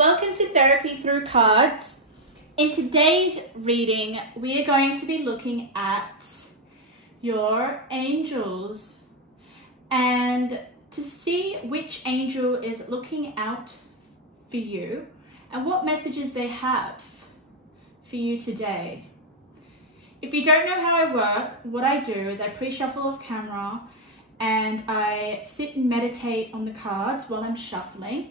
Welcome to Therapy Through Cards. In today's reading, we are going to be looking at your angels and to see which angel is looking out for you and what messages they have for you today. If you don't know how I work, what I do is I pre-shuffle off camera and I sit and meditate on the cards while I'm shuffling.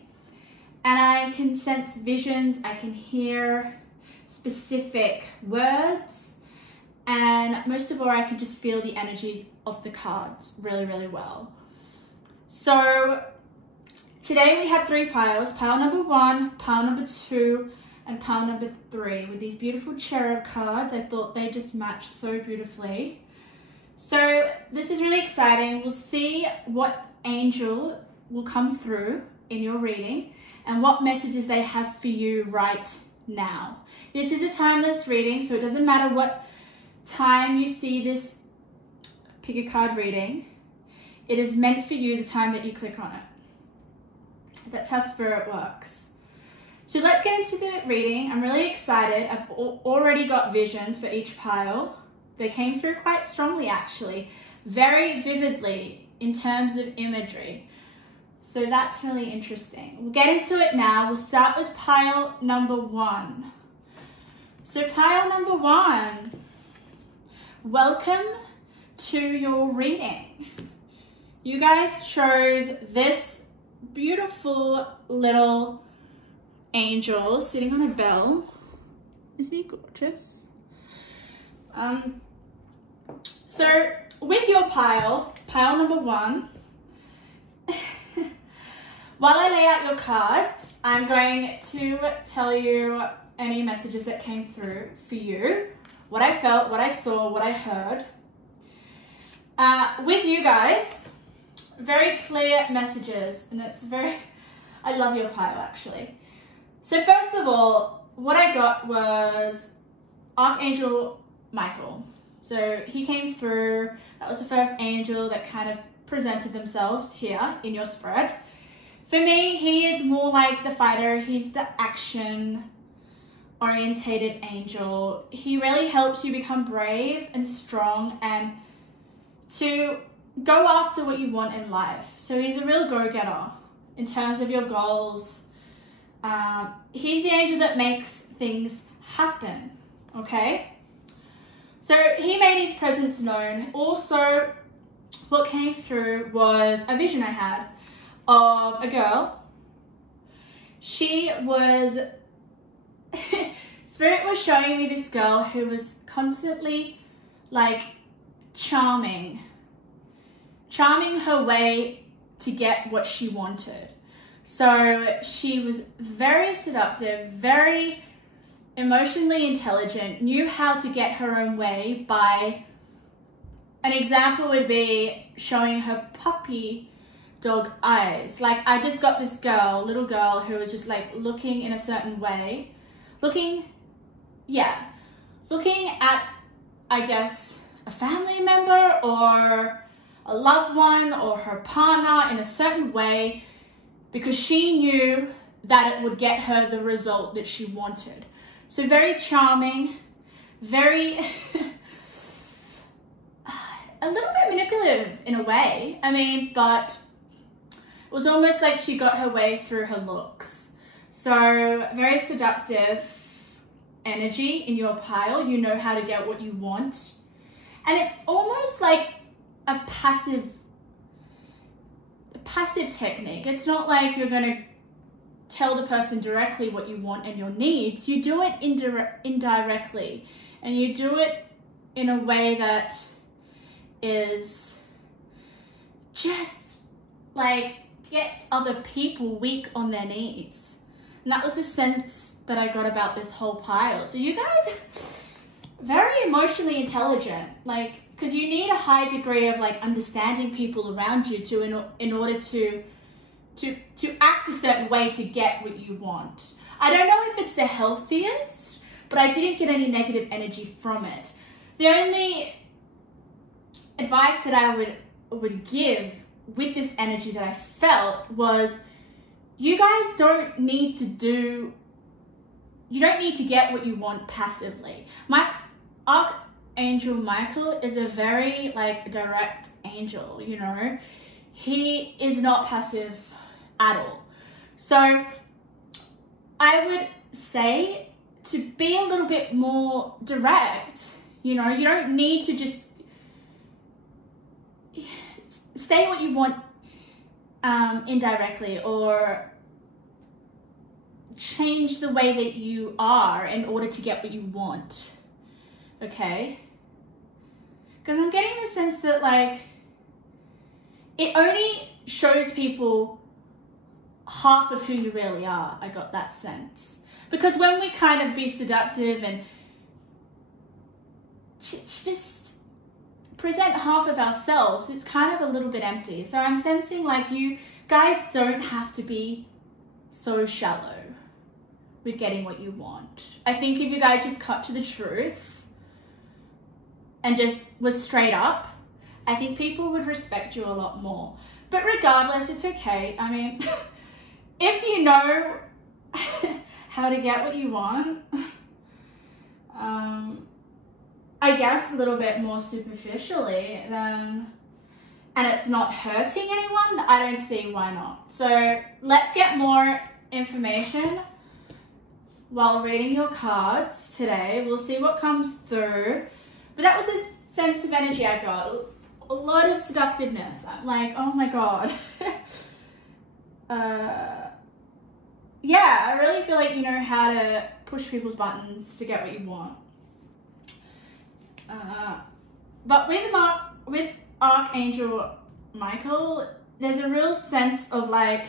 And I can sense visions, I can hear specific words, and most of all, I can just feel the energies of the cards really, really well. So today we have three piles, pile number 1, pile number 2, and pile number 3 with these beautiful cherub cards. I thought they just matched so beautifully. So this is really exciting. We'll see what angel will come through in your reading and what messages they have for you right now. This is a timeless reading, so it doesn't matter what time you see this pick a card reading. It is meant for you the time that you click on it. That's how spirit works. So let's get into the reading. I'm really excited. I've already got visions for each pile. They came through quite strongly actually, very vividly in terms of imagery. So that's really interesting. We'll get into it now. We'll start with pile number 1. So pile number 1, welcome to your reading. You guys chose this beautiful little angel sitting on a bell. Isn't he gorgeous? So with your pile number 1, while I lay out your cards, I'm going to tell you any messages that came through for you, what I felt, what I saw, what I heard. With you guys, very clear messages, and it's I love your pile actually. So first of all, what I got was Archangel Michael. So he came through, that was the first angel that kind of presented themselves here in your spread. For me, he is more like the fighter. He's the action-orientated angel. He really helps you become brave and strong and to go after what you want in life. So he's a real go-getter in terms of your goals. He's the angel that makes things happen, okay? So he made his presence known. Also, what came through was a vision I had of a girl. She was, Spirit was showing me this girl who was constantly like charming her way to get what she wanted. So she was very seductive, very emotionally intelligent, knew how to get her own way by, an example would be showing her puppy dog eyes. Like I just got this girl, little girl, who was just like looking in a certain way, looking at, I guess, a family member or a loved one or her partner in a certain way because she knew that it would get her the result that she wanted. So very charming, very a little bit manipulative in a way. I mean, but it was almost like she got her way through her looks. So very seductive energy in your pile. You know how to get what you want. And it's almost like a passive technique. It's not like you're going to tell the person directly what you want and your needs. You do it indirectly. And you do it in a way that is just like gets other people weak on their knees. And that was the sense that I got about this whole pile. So you guys, very emotionally intelligent, like, because you need a high degree of like understanding people around you in order to act a certain way to get what you want. I don't know if it's the healthiest, but I didn't get any negative energy from it. The only advice that I would give with this energy that I felt was you guys don't need to get what you want passively. Archangel Michael is a very like direct angel, you know. He is not passive at all. So I would say to be a little bit more direct, you know. You don't need to just say what you want indirectly, or change the way that you are in order to get what you want, okay? Because I'm getting the sense that like it only shows people half of who you really are. I got that sense. Because when we kind of be seductive and just present half of ourselves, it's kind of a little bit empty. So I'm sensing like you guys don't have to be so shallow with getting what you want. I think if you guys just cut to the truth and just was straight up, I think people would respect you a lot more. But regardless, it's okay. I mean, if you know how to get what you want, I guess a little bit more superficially, then, and it's not hurting anyone, I don't see why not. So let's get more information while reading your cards today. We'll see what comes through. But that was a sense of energy I got. A lot of seductiveness. I'm like, oh my God. Yeah, I really feel like you know how to push people's buttons to get what you want. But with Archangel Michael, there's a real sense of like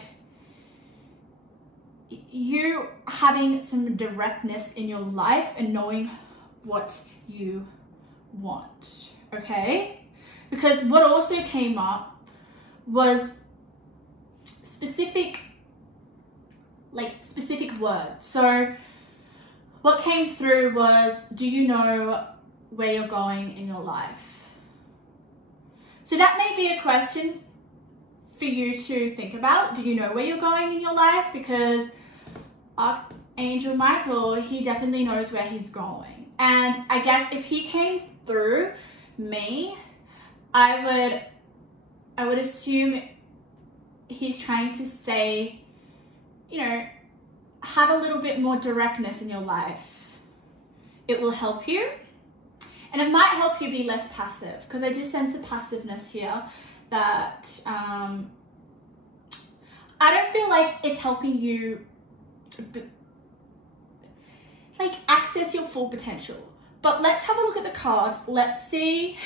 you having some directness in your life and knowing what you want, okay? Because what also came up was specific words. So what came through was, do you know where you're going in your life? So that may be a question for you to think about. Do you know where you're going in your life? Because Archangel Michael, he definitely knows where he's going. And I guess if he came through me, I would assume he's trying to say, you know, have a little bit more directness in your life. It will help you. And it might help you be less passive, because I do sense a passiveness here that I don't feel like it's helping you like access your full potential. But let's have a look at the cards. Let's see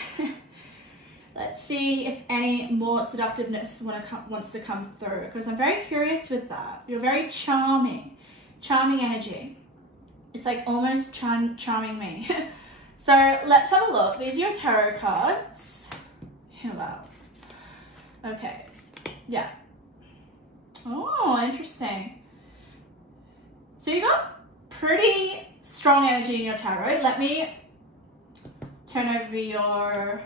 if any more seductiveness wants to come through, because I'm very curious with that. You're very charming energy. It's like almost charming me. So let's have a look. These are your tarot cards. Wow. Okay. Yeah. Oh, interesting. So you got pretty strong energy in your tarot. Let me turn over your...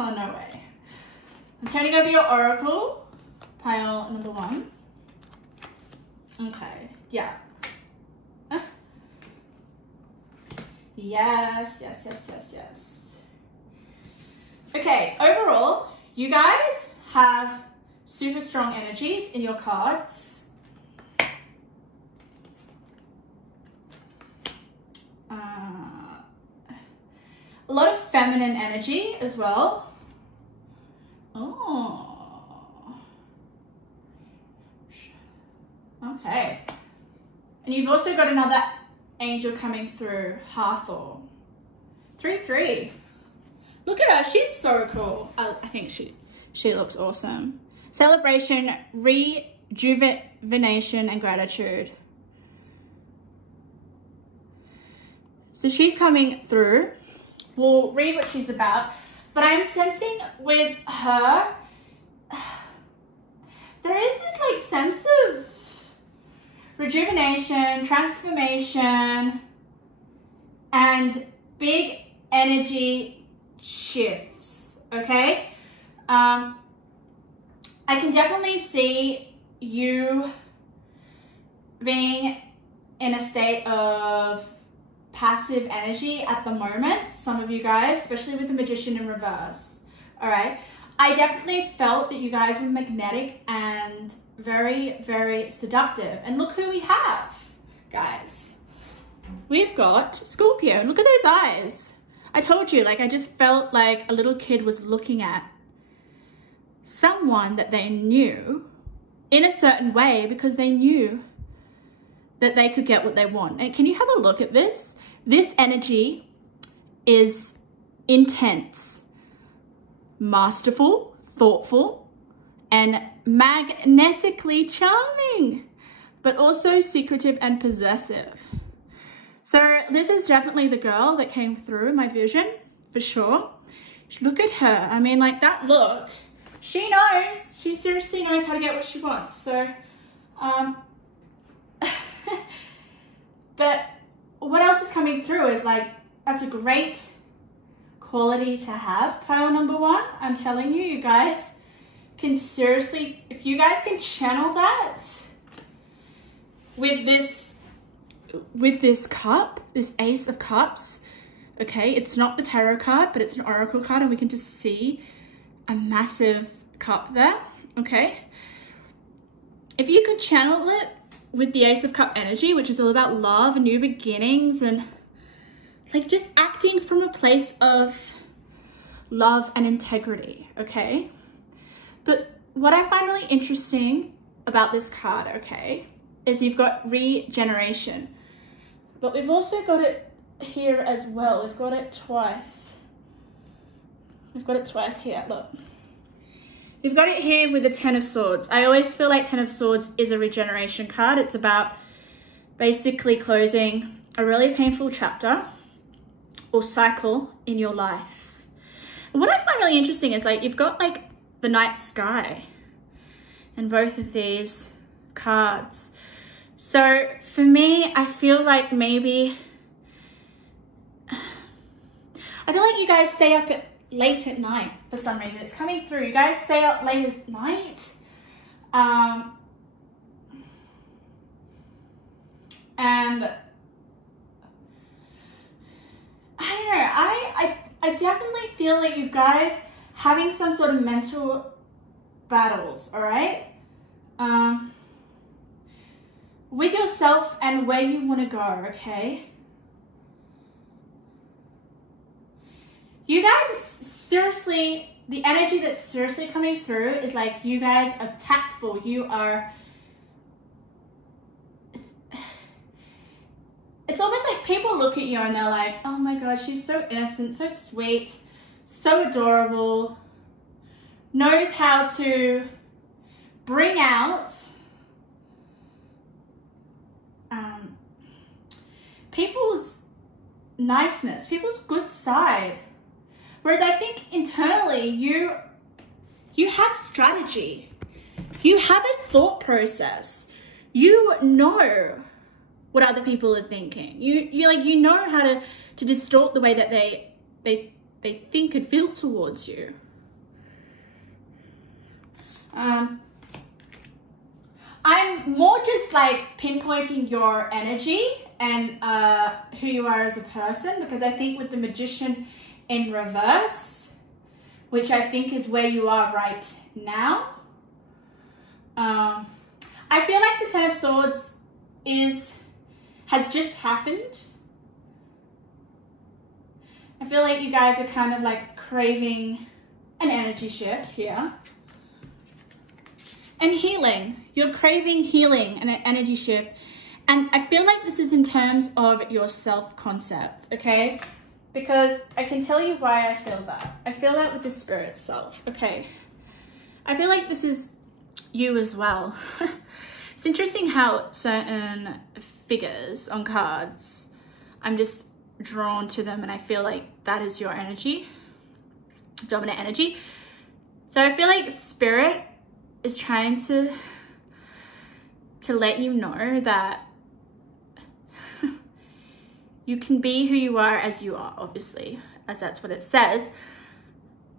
Oh, no way. I'm turning over your oracle, pile number 1. Okay. Yeah. Yes. Okay, overall, you guys have super strong energies in your cards. A lot of feminine energy as well. Oh. Okay. And you've also got another angel coming through, Hathor. 3-3. Look at her, she's so cool. I think she looks awesome. Celebration, rejuvenation, and gratitude. So she's coming through. We'll read what she's about. But I'm sensing with her, there is this like sense of rejuvenation, transformation, and big energy shifts, okay? I can definitely see you being in a state of passive energy at the moment, some of you guys, especially with the Magician in reverse. All right, I definitely felt that you guys were magnetic and very, very seductive. And look who we have, guys. We've got Scorpio. Look at those eyes. I told you, like, I just felt like a little kid was looking at someone that they knew in a certain way because they knew that they could get what they want. And can you have a look at this? This energy is intense, masterful, thoughtful, and magnetically charming, but also secretive and possessive. So this is definitely the girl that came through my vision, for sure. Look at her. I mean, like, that look. She knows. She seriously knows how to get what she wants. So, but what else is coming through is, like, that's a great quality to have. Pile number one, I'm telling you, you guys can seriously, if you guys can channel that with this cup, this Ace of Cups, okay, it's not the tarot card, but it's an oracle card, and we can just see a massive cup there, okay? If you could channel it with the Ace of Cup energy, which is all about love and new beginnings and like just acting from a place of love and integrity, okay? But what I find really interesting about this card, okay, is you've got regeneration, but we've also got it here as well. We've got it twice. We've got it twice here, look. We've got it here with the Ten of Swords. I always feel like Ten of Swords is a regeneration card. It's about basically closing a really painful chapter or cycle in your life. And what I find really interesting is, like, you've got like the night sky in both of these cards. So for me, I feel like maybe, I feel like you guys stay up late at night for some reason. It's coming through. You guys stay up late at night. And I don't know, I definitely feel like you guys having some sort of mental battles, all right? With yourself and where you want to go, okay? You guys are seriously, the energy that's seriously coming through is like you guys are tactful. You are, it's almost like people look at you and they're like, oh my God, she's so innocent, so sweet, so adorable, knows how to bring out people's niceness, people's good side. Whereas I think internally you have strategy, you have a thought process, you know what other people are thinking. You know how to distort the way that they think and feel towards you. I'm more just like pinpointing your energy and who you are as a person, because I think with the Magician in reverse, which I think is where you are right now, I feel like the Ten of Swords has just happened. I feel like you guys are kind of like craving an energy shift here. And healing. You're craving healing and an energy shift. And I feel like this is in terms of your self-concept, okay? Because I can tell you why I feel that. I feel that with the spirit self, okay? I feel like this is you as well. It's interesting how certain figures on cards, I'm just drawn to them and I feel like that is your energy, dominant energy. So I feel like spirit is trying to let you know that you can be who you are as you are, obviously, as that's what it says.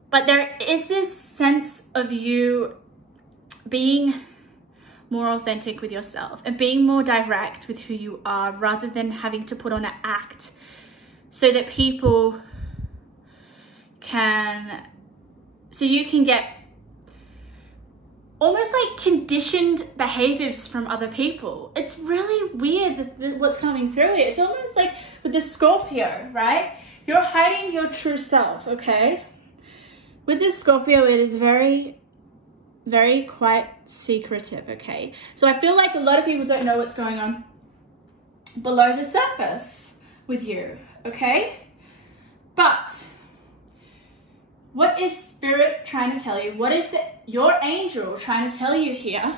But there is this sense of you being more authentic with yourself and being more direct with who you are, rather than having to put on an act so that people can, so you can get almost like conditioned behaviors from other people. It's really weird what's coming through it. It's almost like with the Scorpio, right? You're hiding your true self, okay? With this Scorpio, it is very, very quite secretive, okay? So I feel like a lot of people don't know what's going on below the surface with you, okay? But what is Spirit trying to tell you? What is your angel trying to tell you here?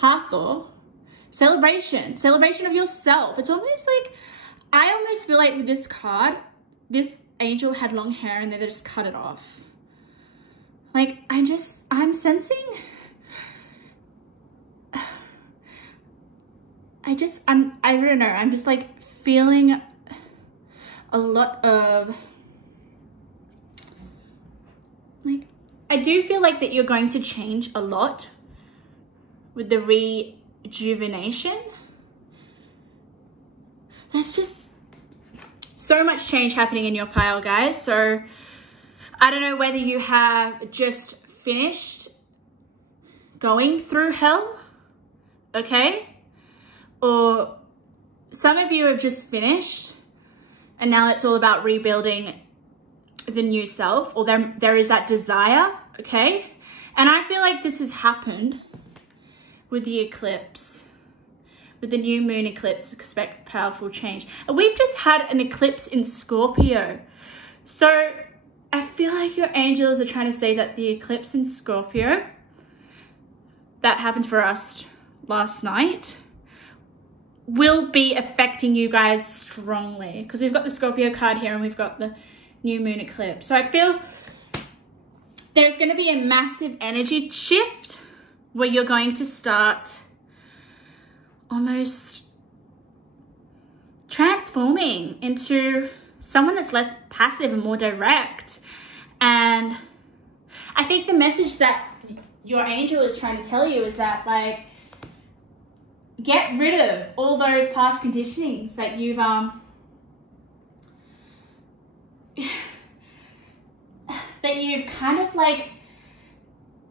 Hathor, celebration of yourself. It's almost like, I almost feel like with this card, this angel had long hair and they just cut it off. Like, I'm sensing, I don't know, I'm just like feeling a lot of, like, I do feel like that you're going to change a lot with the rejuvenation. There's just so much change happening in your pile, guys. So I don't know whether you have just finished going through hell, okay? Or some of you have just finished and now it's all about rebuilding the new self, or there is that desire, okay? And I feel like this has happened with the eclipse. With the new moon eclipse, expect powerful change. And we've just had an eclipse in Scorpio. So I feel like your angels are trying to say that the eclipse in Scorpio that happened for us last night will be affecting you guys strongly, because we've got the Scorpio card here and we've got the new moon eclipse. So I feel there's going to be a massive energy shift where you're going to start almost transforming into someone that's less passive and more direct. And I think the message that your angel is trying to tell you is that, like, get rid of all those past conditionings that you've kind of like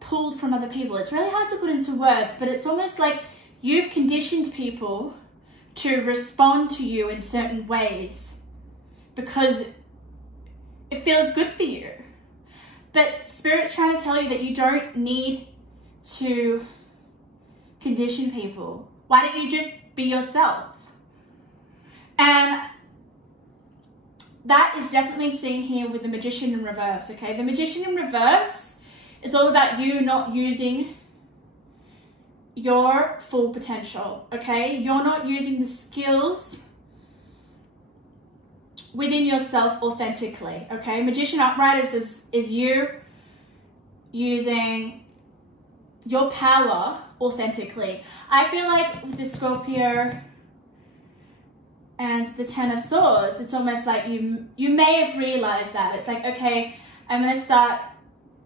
pulled from other people. It's really hard to put into words, but it's almost like you've conditioned people to respond to you in certain ways because it feels good for you. But Spirit's trying to tell you that you don't need to condition people. Why don't you just be yourself? And that is definitely seen here with the Magician in reverse, okay? The Magician in reverse is all about you not using your full potential, okay? You're not using the skills within yourself authentically, okay? Magician upright is you using your power authentically. I feel like with the Scorpio and the Ten of Swords, it's almost like you may have realized that. It's like, okay, I'm going to start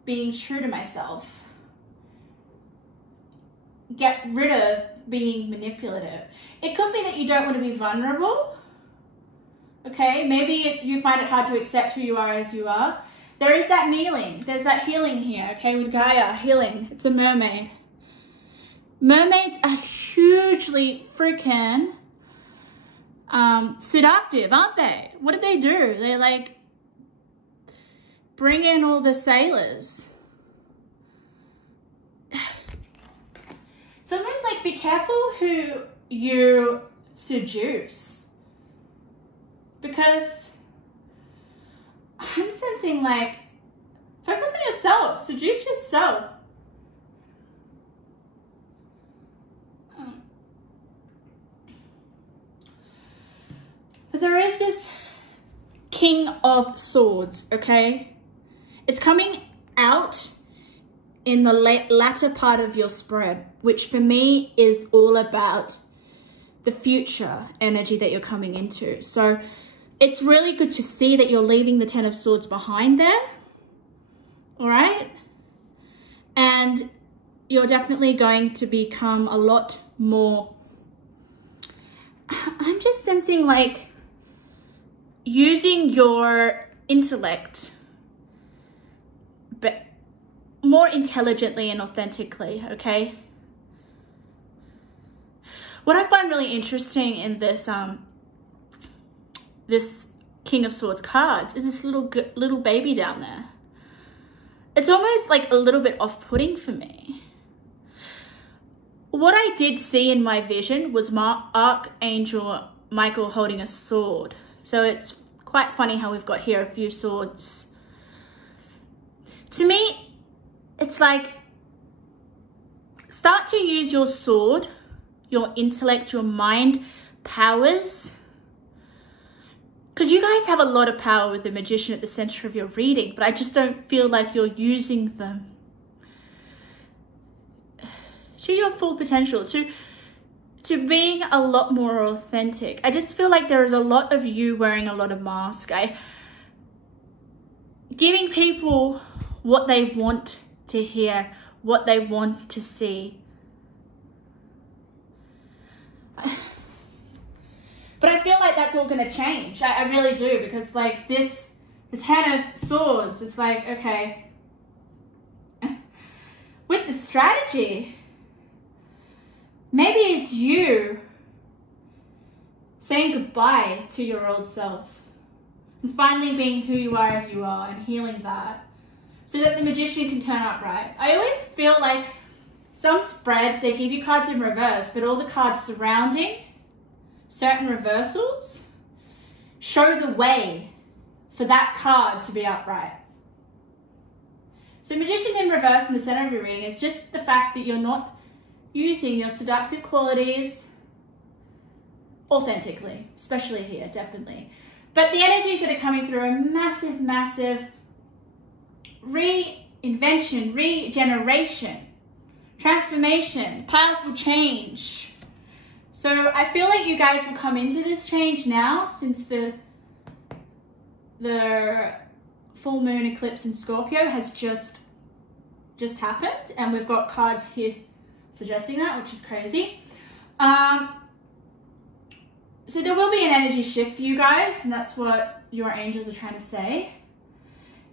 being true to myself. Get rid of being manipulative. It could be that you don't want to be vulnerable. Okay, maybe you find it hard to accept who you are as you are. There is that kneeling. There's that healing here, okay, with Gaia, healing. It's a mermaid. Mermaids are hugely freaking seductive, aren't they? What do? They like bring in all the sailors. It's almost like, be careful who you seduce, because I'm sensing like, focus on yourself, seduce yourself. But there is this King of Swords, okay? It's coming out in the latter part of your spread, which for me is all about the future energy that you're coming into. So it's really good to see that you're leaving the Ten of Swords behind there, all right? And you're definitely going to become a lot more, I'm just sensing like using your intellect, but more intelligently and authentically, okay? What I find really interesting in this this King of Swords cards is this little baby down there. It's almost like a little bit off-putting for me. What I did see in my vision was Archangel Michael holding a sword. So it's quite funny how we've got here a few swords. To me, it's like, start to use your sword, your intellect, your mind powers. Because you guys have a lot of power with the Magician at the center of your reading, but I just don't feel like you're using them to your full potential, to being a lot more authentic. I just feel like there is a lot of you wearing a lot of masks. Giving people what they want to hear, what they want to see. But I feel like that's all going to change. I really do, because like the Ten of Swords, it's like, okay, with the strategy, maybe it's you saying goodbye to your old self and finally being who you are as you are and healing that so that the Magician can turn out right. I always feel like some spreads, they give you cards in reverse, but all the cards surrounding certain reversals show the way for that card to be upright. So Magician in reverse in the center of your reading is just the fact that you're not using your seductive qualities authentically, especially here, definitely. But the energies that are coming through are massive, massive reinvention, regeneration, transformation, paths will change. So I feel like you guys will come into this change now, since the full moon eclipse in Scorpio has just happened, and we've got cards here suggesting that, which is crazy. So there will be an energy shift for you guys, and that's what your angels are trying to say.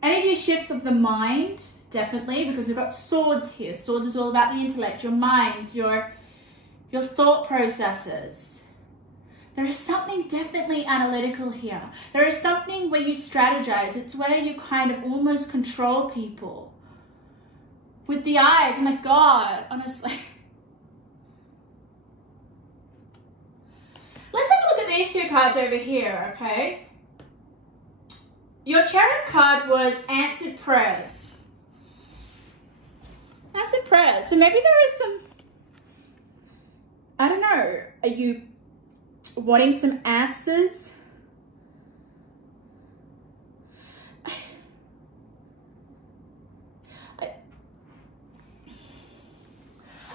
Energy shifts of the mind, definitely, because we've got swords here. Swords is all about the intellect, your mind, your thought processes. There is something definitely analytical here. There is something where you strategize. It's where you kind of almost control people. With the eyes, oh my God, honestly. Let's have a look at these two cards over here, okay? Your Chariot card was answered prayers. Answered prayers. So maybe there is some, I don't know, are you wanting some answers?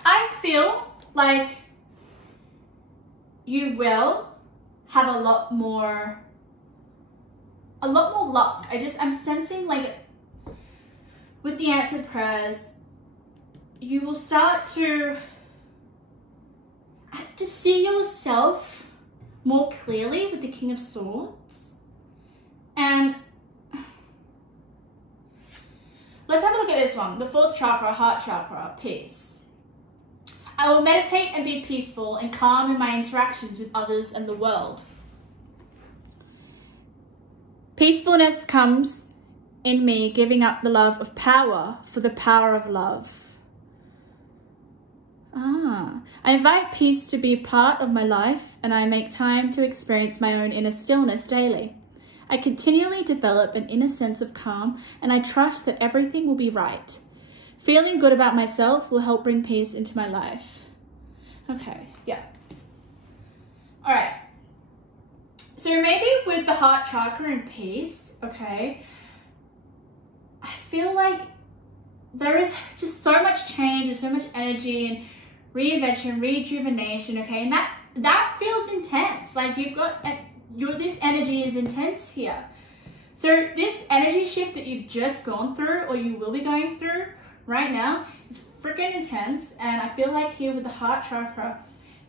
I feel like you will have a lot more luck. I'm sensing like with the answered prayers, you will start to see yourself more clearly with the King of Swords. And let's have a look at this one. The fourth chakra, heart chakra, peace. I will meditate and be peaceful and calm in my interactions with others and the world. Peacefulness comes in me giving up the love of power for the power of love. I invite peace to be part of my life, and I make time to experience my own inner stillness daily. I continually develop an inner sense of calm, and I trust that everything will be right. Feeling good about myself will help bring peace into my life. Okay, yeah. All right. So maybe with the heart chakra and peace, okay, I feel like there is just so much change and so much energy and reinvention, rejuvenation, okay, and that feels intense. Like you've got, this energy is intense here. So this energy shift that you've just gone through, or you will be going through right now, is freaking intense. And I feel like here with the heart chakra,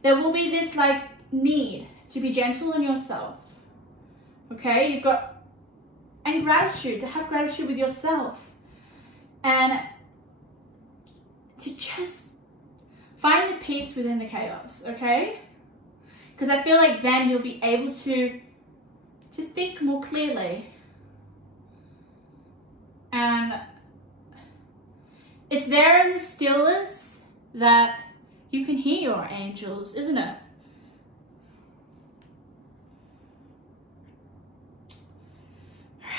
there will be this like need to be gentle on yourself. Okay, you've got, and gratitude, to have gratitude with yourself. And to just find the peace within the chaos, okay? Because I feel like then you'll be able to think more clearly. And it's there in the stillness that you can hear your angels, isn't it?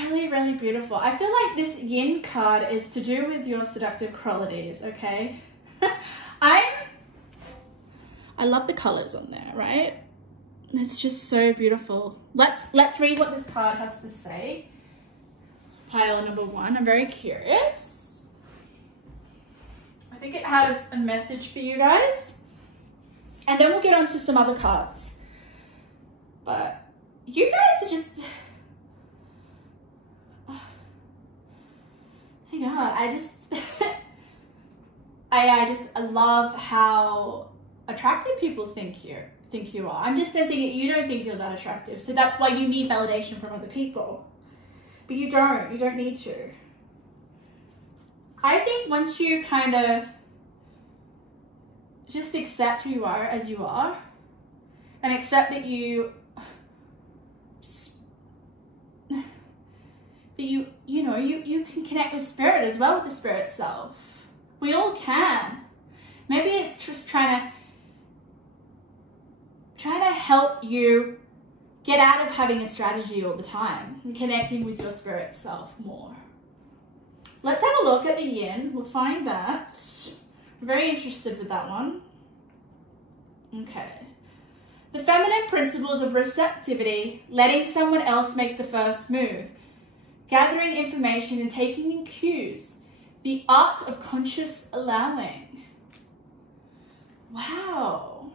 Really, really beautiful. I feel like this yin card is to do with your seductive qualities, okay? I love the colors on there, right? It's just so beautiful. Let's read what this card has to say. Pile number 1. I'm very curious. I think it has a message for you guys. And then we'll get on to some other cards. But you guys are just... Oh my God, I love how attractive people think you are. I'm just sensing it, you don't think you're that attractive. So that's why you need validation from other people. But you don't need to. I think once you kind of just accept who you are as you are, and accept that you can connect with spirit as well, with the spirit self. We all can. Maybe it's just trying to help you get out of having a strategy all the time and connecting with your spirit self more. Let's have a look at the yin. We'll find that. I'm very interested with that one. Okay. The feminine principles of receptivity, letting someone else make the first move, gathering information and taking in cues, the art of conscious allowing. Wow.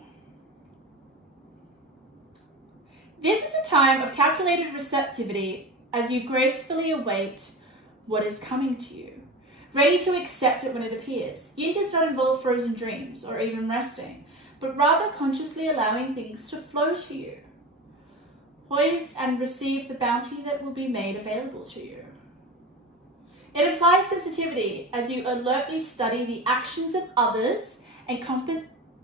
This is a time of calculated receptivity as you gracefully await what is coming to you, ready to accept it when it appears. Yin does not involve frozen dreams or even resting, but rather consciously allowing things to flow to you. Poise and receive the bounty that will be made available to you. It implies sensitivity as you alertly study the actions of others and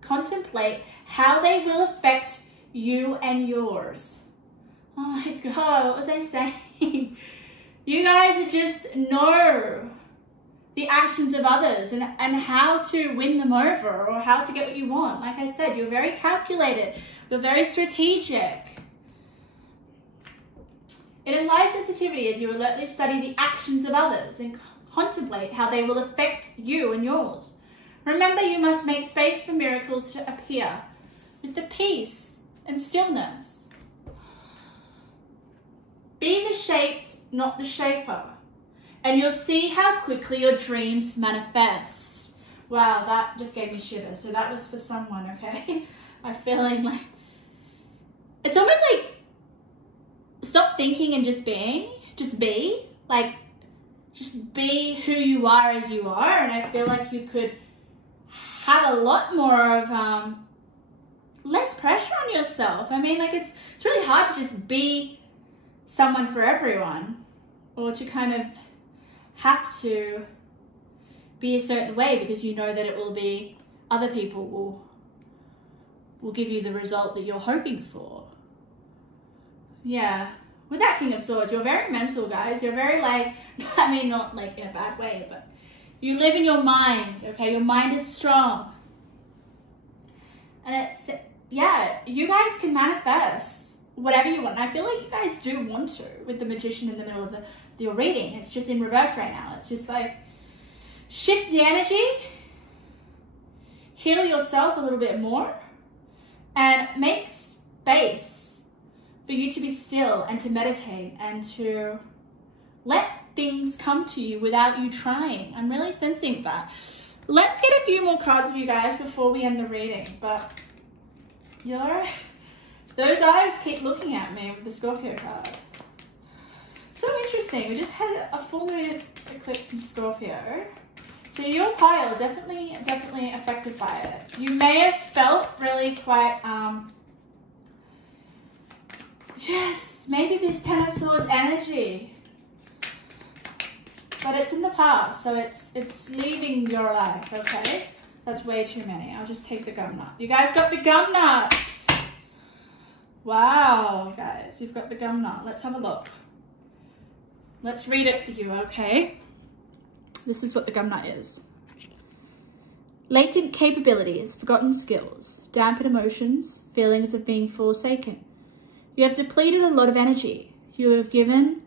contemplate how they will affect you and yours. Oh my God, what was I saying? You guys just know the actions of others and how to win them over or how to get what you want. Like I said, you're very calculated. You're very strategic. It implies sensitivity as you alertly study the actions of others and contemplate how they will affect you and yours. Remember, you must make space for miracles to appear with the peace and stillness. Be the shaped, not the shaper, and you'll see how quickly your dreams manifest. Wow, that just gave me shivers. So that was for someone, okay? I'm feeling like, it's almost like, stop thinking and just being, just be. Like, just be who you are as you are. And I feel like you could have a lot more of less pressure on yourself. I mean, like, it's really hard to just be someone for everyone, or to kind of have to be a certain way because you know that it will be, other people will give you the result that you're hoping for. Yeah, with that King of Swords, you're very mental, guys. You're very like, I mean, not like in a bad way, but you live in your mind, okay? Your mind is strong. And it's, yeah, you guys can manifest whatever you want. And I feel like you guys do want to, with the Magician in the middle of your reading. It's just in reverse right now. It's just like, shift the energy, heal yourself a little bit more, and make space for you to be still and to meditate and to let things come to you without you trying. I'm really sensing that. Let's get a few more cards of you guys before we end the reading. But those eyes keep looking at me with the Scorpio card. So interesting. We just had a full moon eclipse in Scorpio. So your pile definitely affected by it. You may have felt really quite, just maybe this Ten of Swords energy. But it's in the past, so it's leaving your life, okay? That's way too many. I'll just take the gum nut. You guys got the gum nuts. Wow, guys, you've got the gum nut. Let's have a look. Let's read it for you, okay? This is what the gum nut is. Latent capabilities, forgotten skills, dampened emotions, feelings of being forsaken. You have depleted a lot of energy. You have given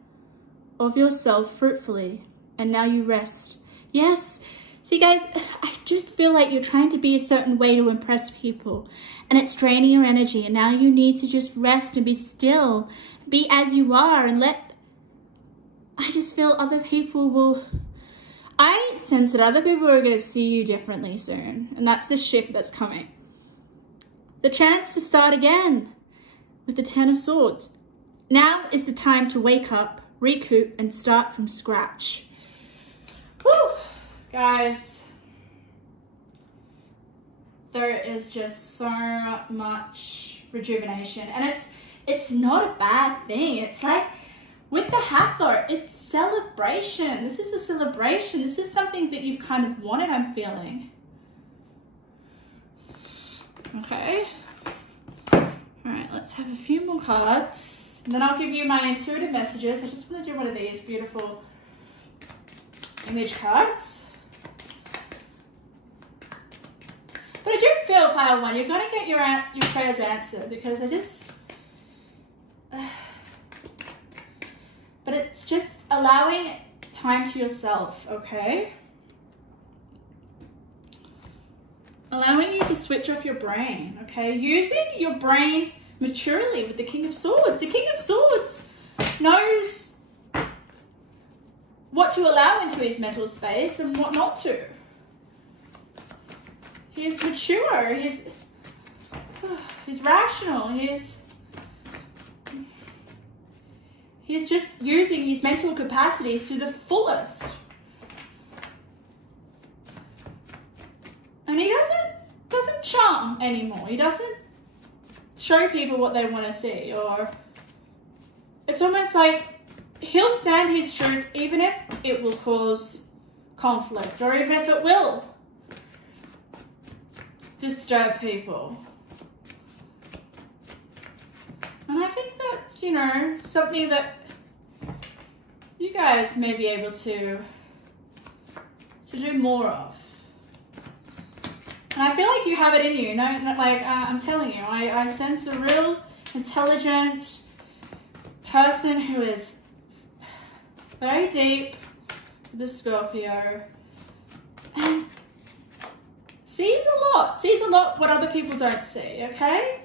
of yourself fruitfully, and now you rest. Yes. See, guys, I just feel like you're trying to be a certain way to impress people, and it's draining your energy, and now you need to just rest and be still, be as you are, and I just feel other people will... I sense that other people are going to see you differently soon, and that's the shift that's coming. The chance to start again with the Ten of Swords. Now is the time to wake up, recoup, and start from scratch. Woo! Guys, there is just so much rejuvenation, and it's not a bad thing. It's like with the Hathor, it's celebration. This is a celebration. This is something that you've kind of wanted, I'm feeling. Okay. All right, let's have a few more cards. And then I'll give you my intuitive messages. I just want to do one of these beautiful image cards. But I do feel, pile one, you're going to get your prayers answered, because I just... but it's just allowing time to yourself, okay? Allowing you to switch off your brain, okay? Using your brain maturely with the King of Swords. The King of Swords knows what to allow into his mental space and what not to. He is mature, he's rational, he's just using his mental capacities to the fullest. And he doesn't charm anymore. He doesn't show people what they want to see, or it's almost like he'll stand his truth even if it will cause conflict, or even if it will disturb people. And I think that's, you know, something that you guys may be able to do more of. And I feel like you have it in you. No, like I'm telling you, I sense a real intelligent person who is very deep, the Scorpio, and sees a lot what other people don't see, okay?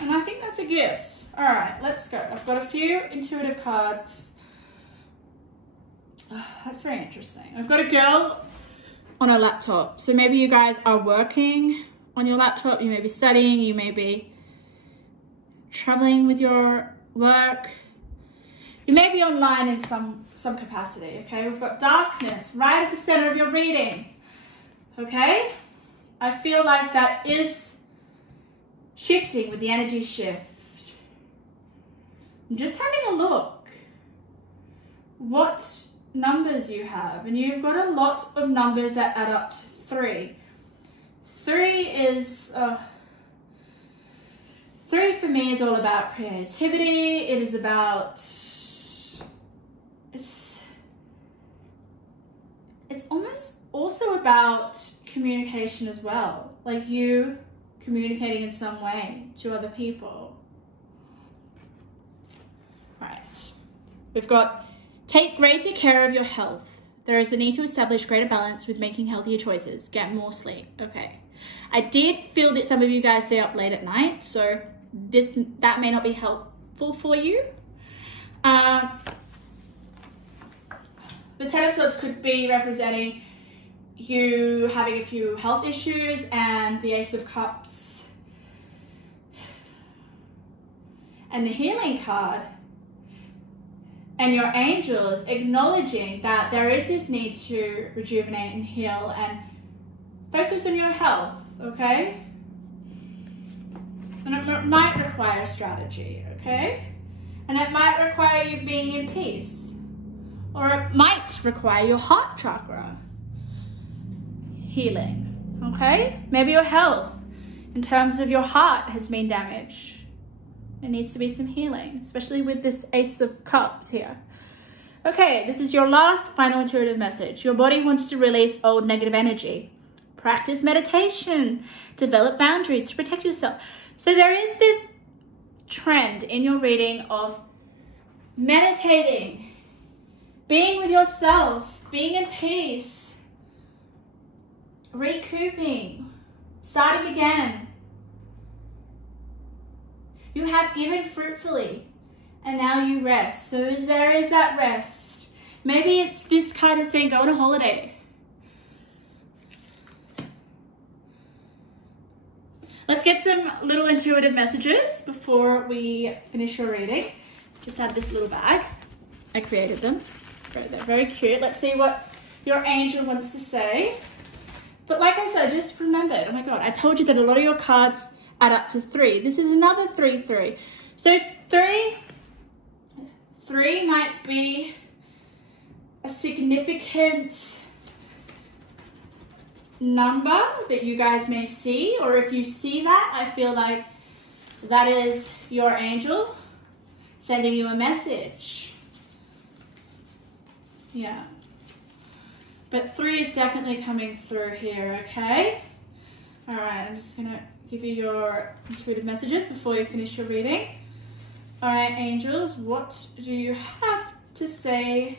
And I think that's a gift. All right, let's go. I've got a few intuitive cards. Oh, that's very interesting. I've got a girl on a laptop. So maybe you guys are working on your laptop. You may be studying. You may be traveling with your work. You may be online in some capacity, okay? We've got darkness right at the center of your reading, okay? I feel like that is shifting with the energy shift. I'm just having a look what numbers you have, and you've got a lot of numbers that add up to 3. 3 is 3 for me is all about creativity. It is about it's almost also about communication as well, like you communicating in some way to other people. Right, we've got take greater care of your health. There is the need to establish greater balance with making healthier choices. Get more sleep. Okay, I did feel that some of you guys stay up late at night, so that may not be helpful for you. The Ten of Swords could be representing you having a few health issues, and the Ace of Cups and the healing card and your angels acknowledging that there is this need to rejuvenate and heal and focus on your health, okay? And it might require strategy, okay? And it might require you being in peace. Or it might require your heart chakra healing, okay? Maybe your health in terms of your heart has been damaged. There needs to be some healing, especially with this Ace of Cups here. Okay, this is your last final intuitive message. Your body wants to release old negative energy. Practice meditation. Develop boundaries to protect yourself. So there is this trend in your reading of meditating, being with yourself, being in peace, recouping, starting again. You have given fruitfully and now you rest. So there is that rest. Maybe it's this kind of saying, go on a holiday. Let's get some little intuitive messages before we finish your reading. Just out of this little bag. I created them. They're very cute. Let's see what your angel wants to say. But like I said, just remember, oh my God, I told you that a lot of your cards add up to 3. This is another 3, 3. So 3 might be a significant number that you guys may see, or if you see that, I feel like that is your angel sending you a message. Yeah. But 3 is definitely coming through here, okay? All right, I'm just gonna give you your intuitive messages before you finish your reading. All right, angels, what do you have to say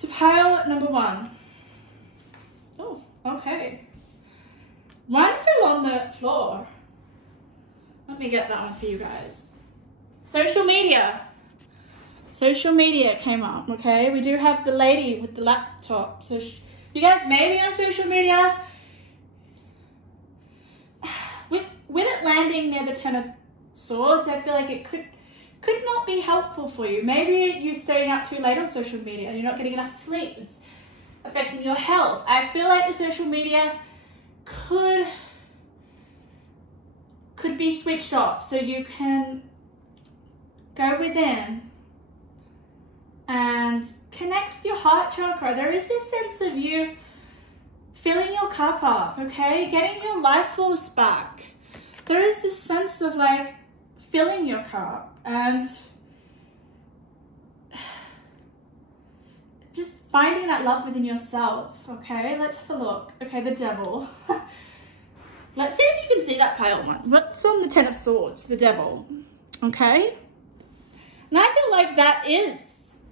to pile number 1? Oh, okay. 1 fell on the floor. Let me get that one for you guys. Social media. Social media came up, okay? We do have the lady with the laptop. So you guys may be on social media. With it landing near the 10 of Swords, I feel like it could not be helpful for you. Maybe you're staying up too late on social media and you're not getting enough sleep. It's affecting your health. I feel like the social media could be switched off so you can go within and connect with your heart chakra. There is this sense of you filling your cup up, okay? Getting your life force back. There is this sense of like filling your cup and just finding that love within yourself, okay? Let's have a look. Okay, the devil. Let's see if you can see that pile one. What's on the 10 of Swords? The devil, okay? And I feel like that is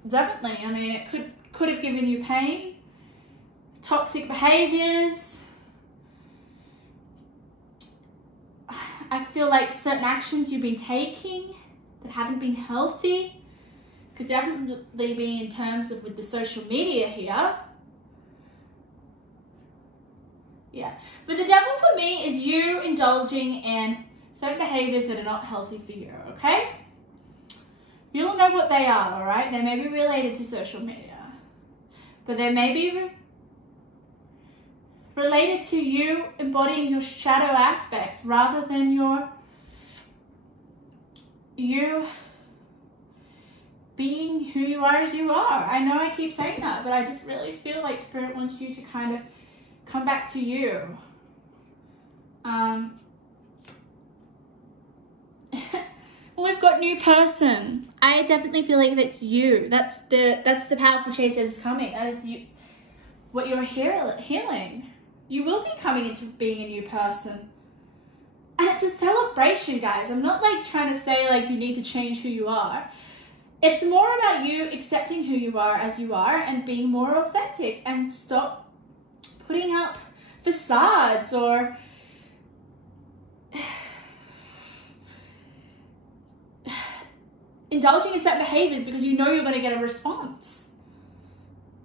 definitely, I mean, it could have given you pain, toxic behaviors. I feel like certain actions you've been taking that haven't been healthy could definitely be in terms of with the social media here. Yeah, but the devil for me is you indulging in certain behaviors that are not healthy for you, okay? You'll know what they are, all right? They may be related to social media, but they may be related to you embodying your shadow aspects rather than you being who you are as you are. I know I keep saying that, but I just really feel like Spirit wants you to kind of come back to you. We've got new person. I definitely feel like that's you. That's the powerful change that is coming. That is you, what you're healing. You will be coming into being a new person. And it's a celebration, guys. I'm not like trying to say like you need to change who you are. It's more about you accepting who you are as you are and being more authentic and stop putting up facades or indulging in certain behaviors because you know you're going to get a response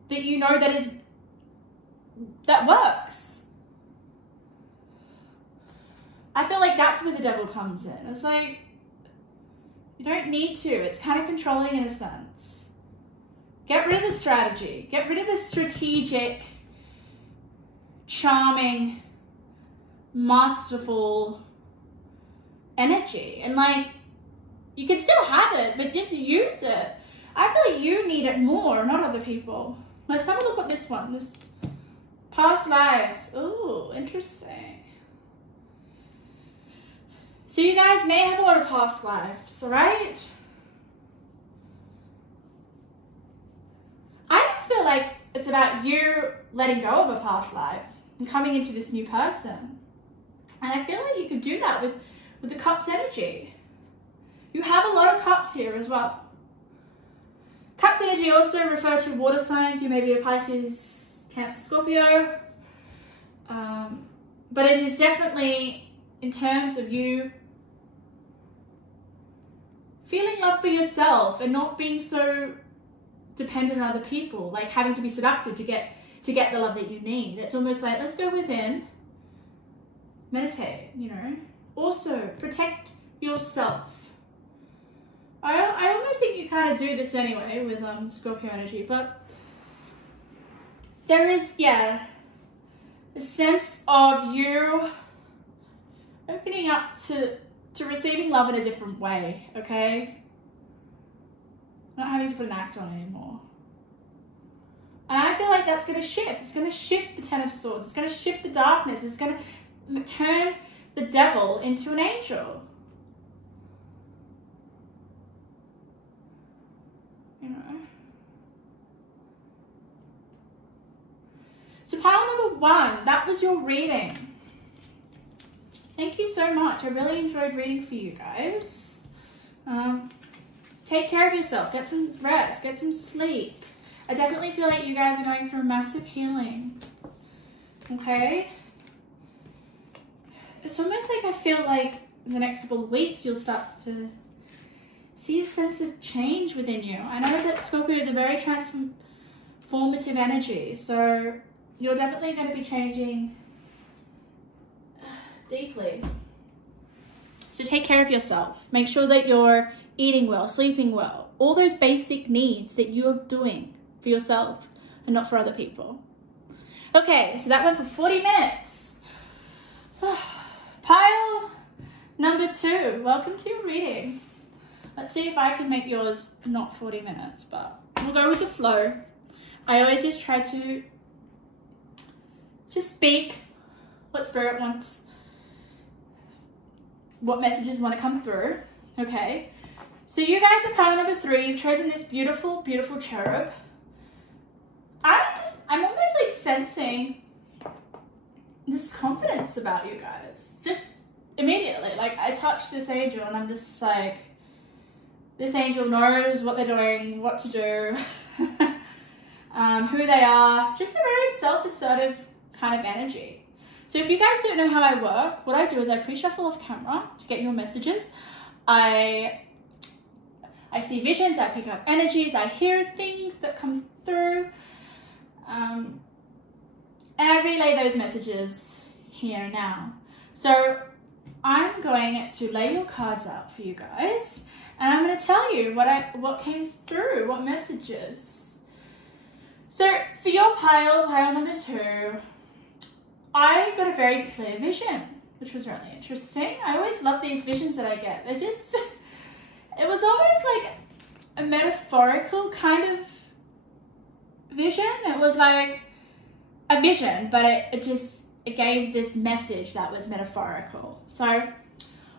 that you know that works. I feel like that's where the devil comes in. It's like, You don't need to. It's kind of controlling in a sense. Get rid of the strategy. Get rid of the strategic, charming, masterful energy. And like, you can still have it, but just use it. I feel like you need it more, not other people. Let's have a look at this one. This past lives. Ooh, interesting. So you guys may have a lot of past lives, all right? I just feel like it's about you letting go of a past life and coming into this new person. And I feel like you could do that with the Cups energy. You have a lot of Cups here as well. Cups energy also refer to water signs. You may be a Pisces, Cancer, Scorpio. But it is definitely in terms of you feeling love for yourself and not being so dependent on other people, like having to be seductive to get the love that you need. It's almost like, let's go within, meditate, you know. Also, protect yourself. I almost think you kind of do this anyway with Scorpio energy, but there is, yeah, a sense of you opening up to receiving love in a different way, okay? Not having to put an act on anymore. And I feel like that's going to shift. It's going to shift the Ten of Swords. It's going to shift the darkness. It's going to turn the devil into an angel. You know. So pile number 1, that was your reading. Thank you so much. I really enjoyed reading for you guys. Take care of yourself. Get some rest. Get some sleep. I definitely feel like you guys are going through massive healing. Okay? It's almost like I feel like in the next couple of weeks you'll start to see a sense of change within you. I know that Scorpio is a very transformative energy, so you're definitely going to be changing deeply. So take care of yourself. Make sure that you're eating well, sleeping well, all those basic needs that you're doing for yourself and not for other people. Okay, so that went for 40 minutes. Pile number 2, welcome to your reading. Let's see if I can make yours not 40 minutes, but we'll go with the flow. I always just try to just speak what Spirit wants, what messages want to come through, okay? So you guys are pile number 3. You've chosen this beautiful, beautiful cherub. I'm almost like sensing this confidence about you guys. Just immediately, like I touch this angel and I'm just like, this angel knows what they're doing, what to do, who they are. Just a very self-assertive kind of energy. So if you guys don't know how I work, what I do is I pre-shuffle off camera to get your messages. I see visions, I pick up energies, I hear things that come through. And I relay those messages here now. So I'm going to lay your cards out for you guys, and I'm going to tell you what came through, what messages. So for your pile number 2, I got a very clear vision, which was really interesting. I always love these visions that I get. They're just, it was almost like a metaphorical kind of vision. It was like a vision, but it gave this message that was metaphorical. So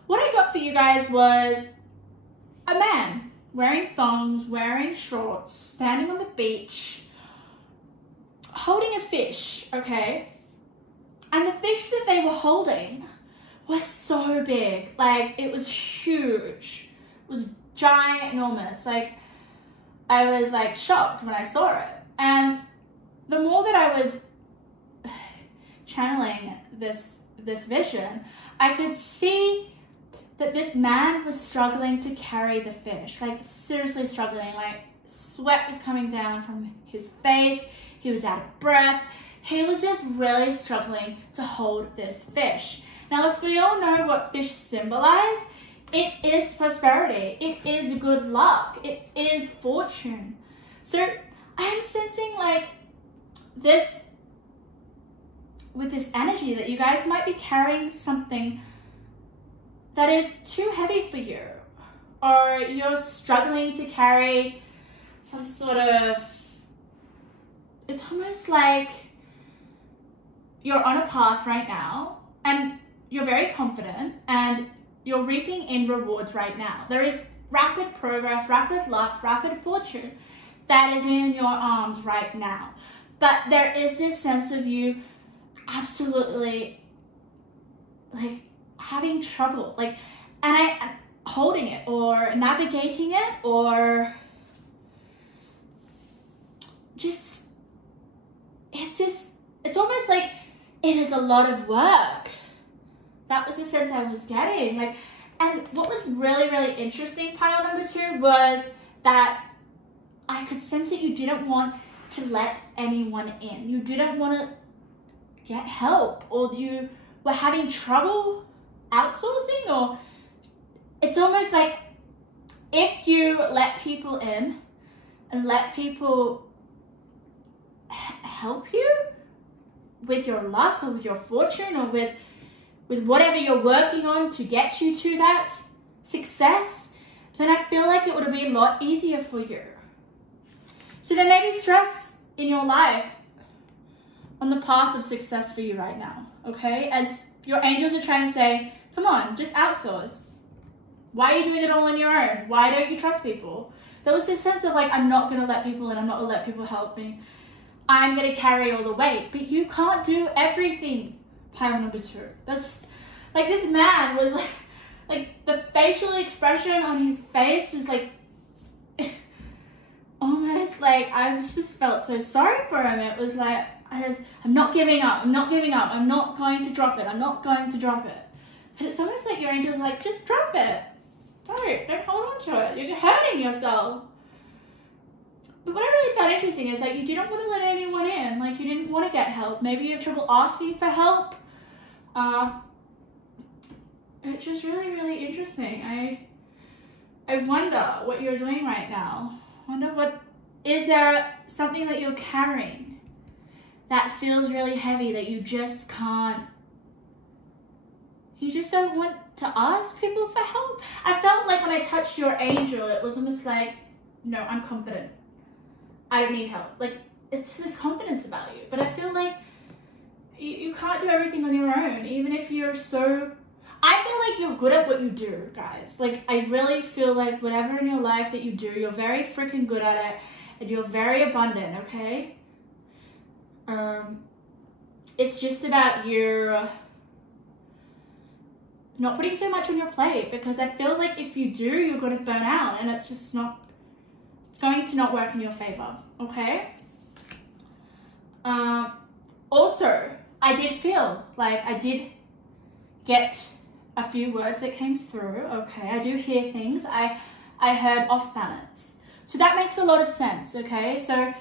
what I got for you guys was a man wearing thongs, wearing shorts, standing on the beach, holding a fish, okay? And the fish that they were holding was so big. Like, it was huge. It was ginormous. Like, I was like shocked when I saw it. And the more that I was channeling this vision, I could see that this man was struggling to carry the fish, like seriously struggling. Like, sweat was coming down from his face. He was out of breath. He was just really struggling to hold this fish. Now, if we all know what fish symbolize, it is prosperity. It is good luck. It is fortune. So I'm sensing like this, with this energy, that you guys might be carrying something that is too heavy for you, or you're struggling to carry some sort of, it's almost like you're on a path right now and you're very confident and you're reaping in rewards right now. There is rapid progress, rapid luck, rapid fortune that is in your arms right now. But there is this sense of you absolutely like having trouble, like, and I'm holding it or navigating it, or just, it's almost like it is a lot of work. That was the sense I was getting. Like, and what was really, really interesting, pile number 2, was that I could sense that you didn't want to let anyone in. You didn't want to get help, or you were having trouble outsourcing, or it's almost like if you let people in and let people help you with your luck or with your fortune or with whatever you're working on to get you to that success, then I feel like it would be a lot easier for you. So there may be stress in your life on the path of success for you right now, okay? As your angels are trying to say, come on, just outsource. Why are you doing it all on your own? Why don't you trust people? There was this sense of like, I'm not going to let people in. I'm not going to let people help me. I'm going to carry all the weight. But you can't do everything, pile number 2. That's just, like, this man was like the facial expression on his face was like, almost like, I just felt so sorry for him. It was like, I'm not giving up. I'm not giving up. I'm not going to drop it. I'm not going to drop it. But it's almost like your angel's like, just drop it. Don't hold on to it. You're hurting yourself. But what I really found interesting is like, you didn't want to let anyone in. Like, you didn't want to get help. Maybe you have trouble asking for help. It's just really, really interesting. I wonder what you're doing right now. I wonder what, is there something that you're carrying that feels really heavy that you just can't, you just don't want to ask people for help? I felt like when I touched your angel, it was almost like, no, I'm confident. I don't need help. Like, it's this confidence about you. But I feel like you can't do everything on your own, even if you're so, I feel like you're good at what you do, guys. Like, I really feel like whatever in your life that you do, you're very freaking good at it, and you're very abundant, okay? It's just about you not putting so much on your plate, because I feel like if you do, you're going to burn out, and it's just not going to not work in your favor, okay? Also, I did feel like I did get a few words that came through, okay? I do hear things. I heard off balance. So that makes a lot of sense, okay? So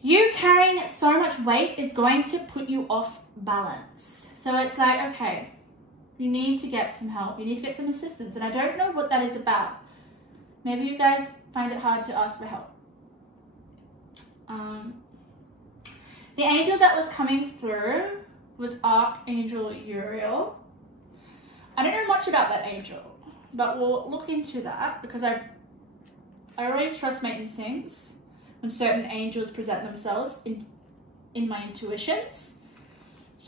you carrying so much weight is going to put you off balance. So it's like, okay, you need to get some help. You need to get some assistance. And I don't know what that is about. Maybe you guys find it hard to ask for help. The angel that was coming through was Archangel Uriel. I don't know much about that angel, but we'll look into that, because I always trust my instincts when certain angels present themselves in my intuitions.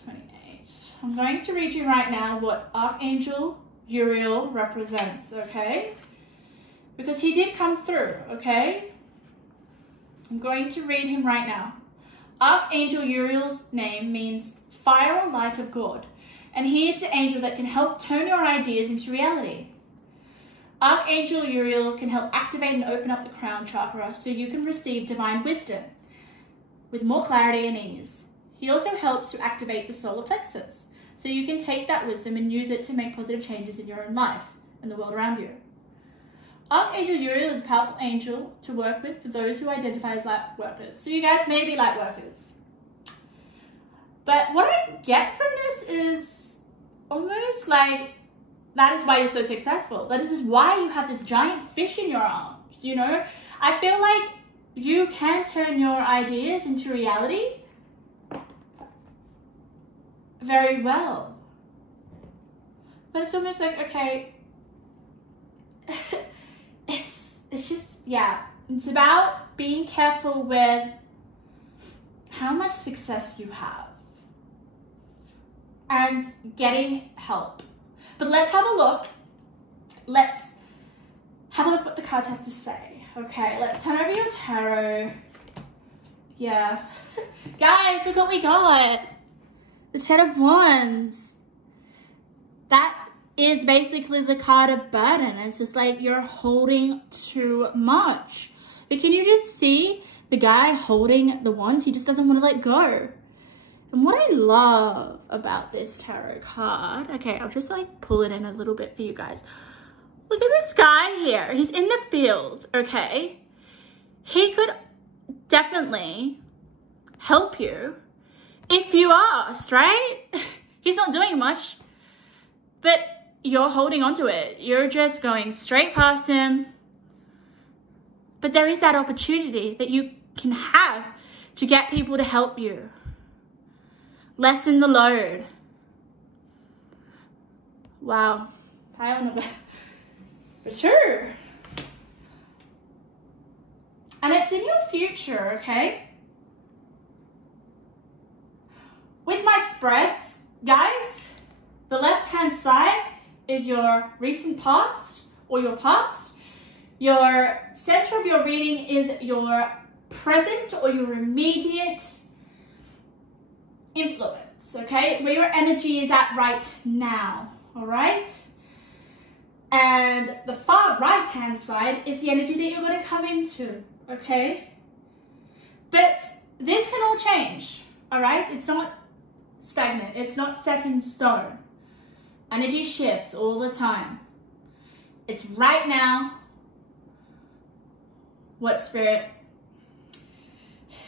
28. I'm going to read you right now what Archangel Uriel represents, okay? Because he did come through, okay? I'm going to read him right now. Archangel Uriel's name means fire or light of God, and he is the angel that can help turn your ideas into reality. Archangel Uriel can help activate and open up the crown chakra so you can receive divine wisdom with more clarity and ease. He also helps to activate the solar plexus so you can take that wisdom and use it to make positive changes in your own life and the world around you. Archangel Uriel is a powerful angel to work with for those who identify as light workers. So you guys may be light workers. But what I get from this is almost like that is why you're so successful. That is why you have this giant fish in your arms, you know? I feel like you can turn your ideas into reality very well. But it's almost like, okay, it's just, yeah, it's about being careful with how much success you have and getting help. But let's have a look. Let's have a look what the cards have to say. Okay, let's turn over your tarot. Yeah. Guys, look what we got. The Ten of Wands. That is basically the card of burden. It's just like you're holding too much. But can you just see the guy holding the wands? He just doesn't want to let go. And what I love about this tarot card, okay, I'll just like pull it in a little bit for you guys. Look at this guy here. He's in the field, okay? He could definitely help you if you asked, right? He's not doing much, but you're holding on to it. You're just going straight past him. But there is that opportunity that you can have to get people to help you. Lessen the load. Wow. I don't know. For sure. And it's in your future, okay? With my spreads, guys, the left-hand side is your recent past or your past. Your center of your reading is your present or your immediate influence, okay? It's where your energy is at right now, all right? And the far right-hand side is the energy that you're going to come into, okay? But this can all change, all right? It's not stagnant. It's not set in stone. Energy shifts all the time. It's right now what Spirit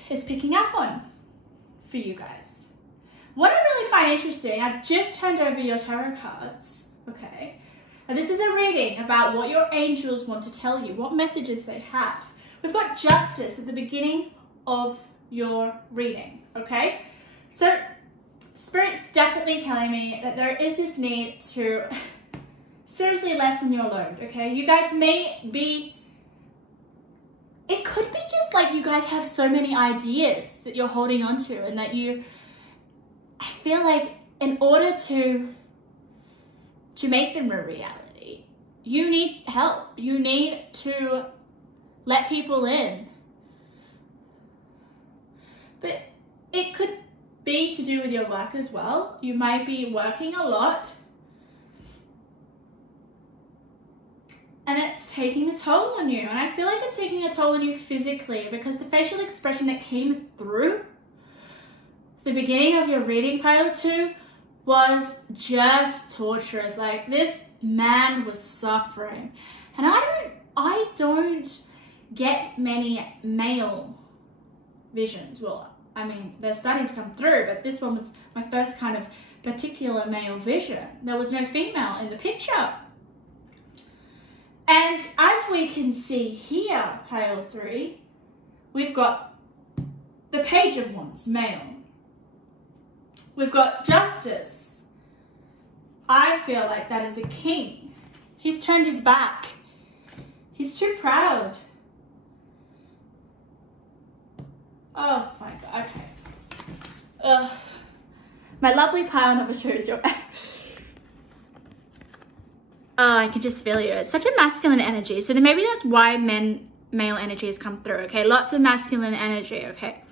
is picking up on for you guys. What I really find interesting, I've just turned over your tarot cards, okay? And this is a reading about what your angels want to tell you, what messages they have. We've got Justice at the beginning of your reading, okay? So Spirit's definitely telling me that there is this need to seriously lessen your load, okay? You guys may be, it could be just like you guys have so many ideas that you're holding on to and that you, I feel like in order to make them a reality, you need help. You need to let people in. But it could be to do with your work as well. You might be working a lot and it's taking a toll on you. And I feel like it's taking a toll on you physically because the facial expression that came through the beginning of your reading, pile 2, was just torturous. Like, this man was suffering. And I don't get many male visions. Well, I mean, they're starting to come through, but this one was my first kind of particular male vision. There was no female in the picture. And as we can see here, pile 3, we've got the Page of Wands, male. We've got Justice. I feel like that is the king. He's turned his back. He's too proud. Oh my God, okay. My lovely pile number 2 is your... Oh, I can just feel you. It's such a masculine energy. So then maybe that's why male energy has come through, okay? Lots of masculine energy, okay?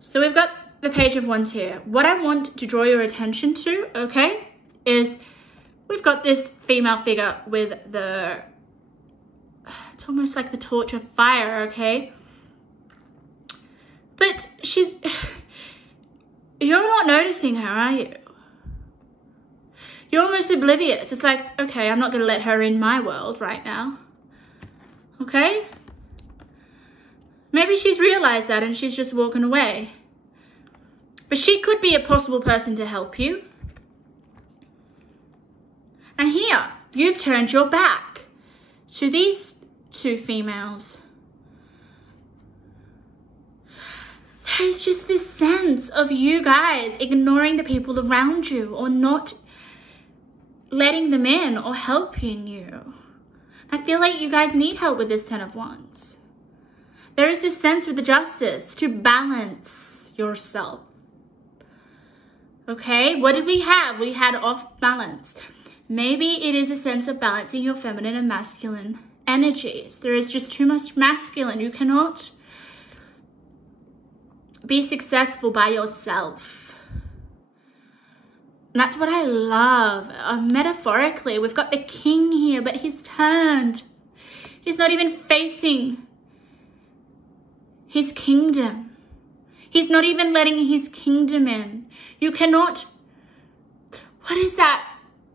So we've got the Page of Wands here. What I want to draw your attention to, okay, is we've got this female figure with the, it's almost like the torch of fire, okay? But she's, you're not noticing her, are you? You're almost oblivious. It's like, okay, I'm not going to let her in my world right now. Okay? Maybe she's realized that and she's just walking away. But she could be a possible person to help you. And here, you've turned your back to these two females. There's just this sense of you guys ignoring the people around you or not letting them in or helping you. I feel like you guys need help with this Ten of Wands. There is this sense with the Justice to balance yourself. Okay, what did we have? We had off balance. Maybe it is a sense of balancing your feminine and masculine energies. There is just too much masculine. You cannot be successful by yourself. And that's what I love. Metaphorically, we've got the king here, but he's turned. He's not even facing his kingdom. He's not even letting his kingdom in. You cannot, what is that?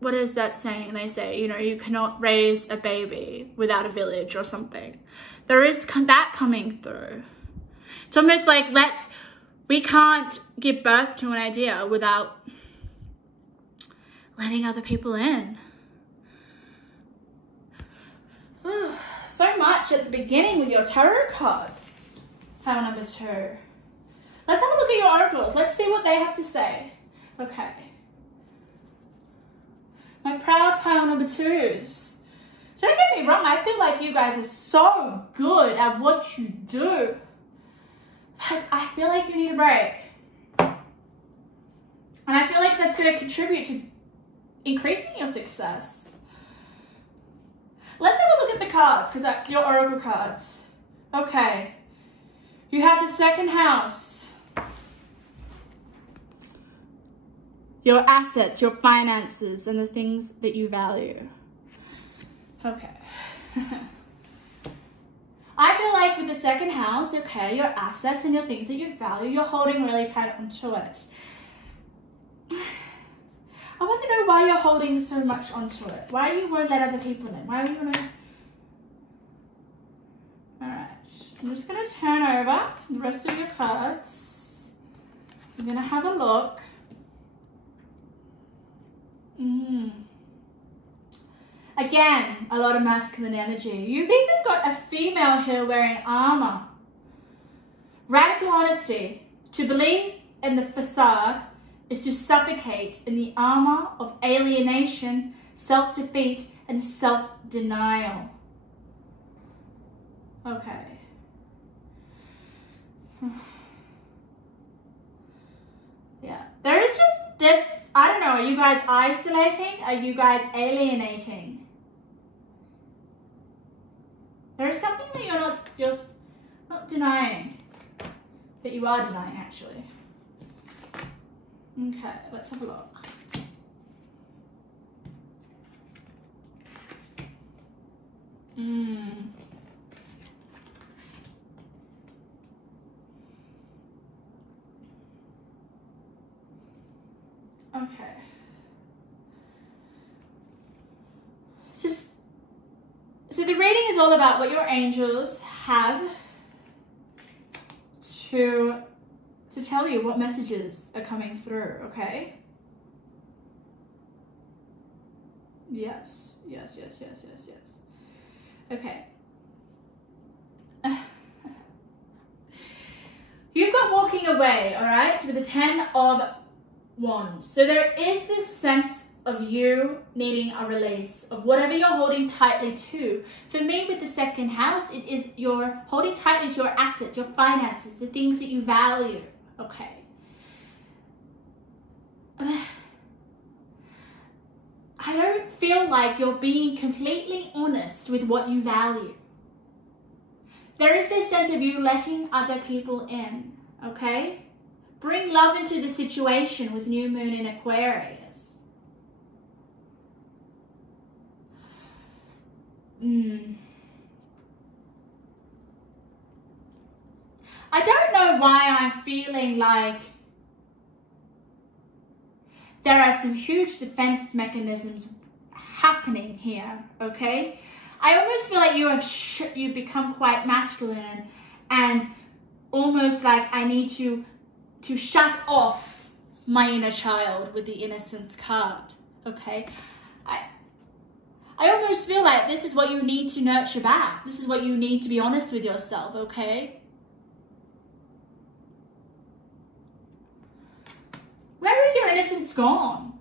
What is that saying? They say, you know, you cannot raise a baby without a village or something. There is that coming through. It's almost like we can't give birth to an idea without letting other people in. So much at the beginning with your tarot cards. Pile number 2. Let's have a look at your oracles. Let's see what they have to say. Okay. My proud pile number 2s. Don't get me wrong, I feel like you guys are so good at what you do. But I feel like you need a break. And I feel like that's going to contribute to increasing your success. Let's have a look at the cards, because that's your oracle cards. Okay. You have the second house. Your assets, your finances, and the things that you value. Okay. I feel like with the second house, okay, your assets and your things that you value, you're holding really tight onto it. I want to know why you're holding so much onto it. Why you won't let other people in. Why are you going to... Alright. I'm just going to turn over the rest of your cards. I'm going to have a look. Again, a lot of masculine energy. You've even got a female here wearing armor. Radical honesty. To believe in the facade is to suffocate in the armor of alienation, self-defeat, and self-denial. Okay. Yeah. There is just this, I don't know, are you guys isolating? Are you guys alienating? There is something that you're not denying. That you are denying, actually. Okay, let's have a look. Okay. So the reading is all about what your angels have to tell you what messages are coming through, okay? Yes. Okay. You've got walking away, all right, with the 10 of Wands. So there is this sense of you needing a release of whatever you're holding tightly to. For me, with the second house, it is you're holding tightly to your assets, your finances, the things that you value. Okay. I don't feel like you're being completely honest with what you value. There is this sense of you letting other people in, okay? Bring love into the situation with new moon in Aquarius. I don't know why I'm feeling like there are some huge defense mechanisms happening here, okay? I almost feel like you've become quite masculine and almost like I need to shut off my inner child with the innocence card, okay? I almost feel like this is what you need to nurture back. This is what you need to be honest with yourself, okay? Where is your innocence gone?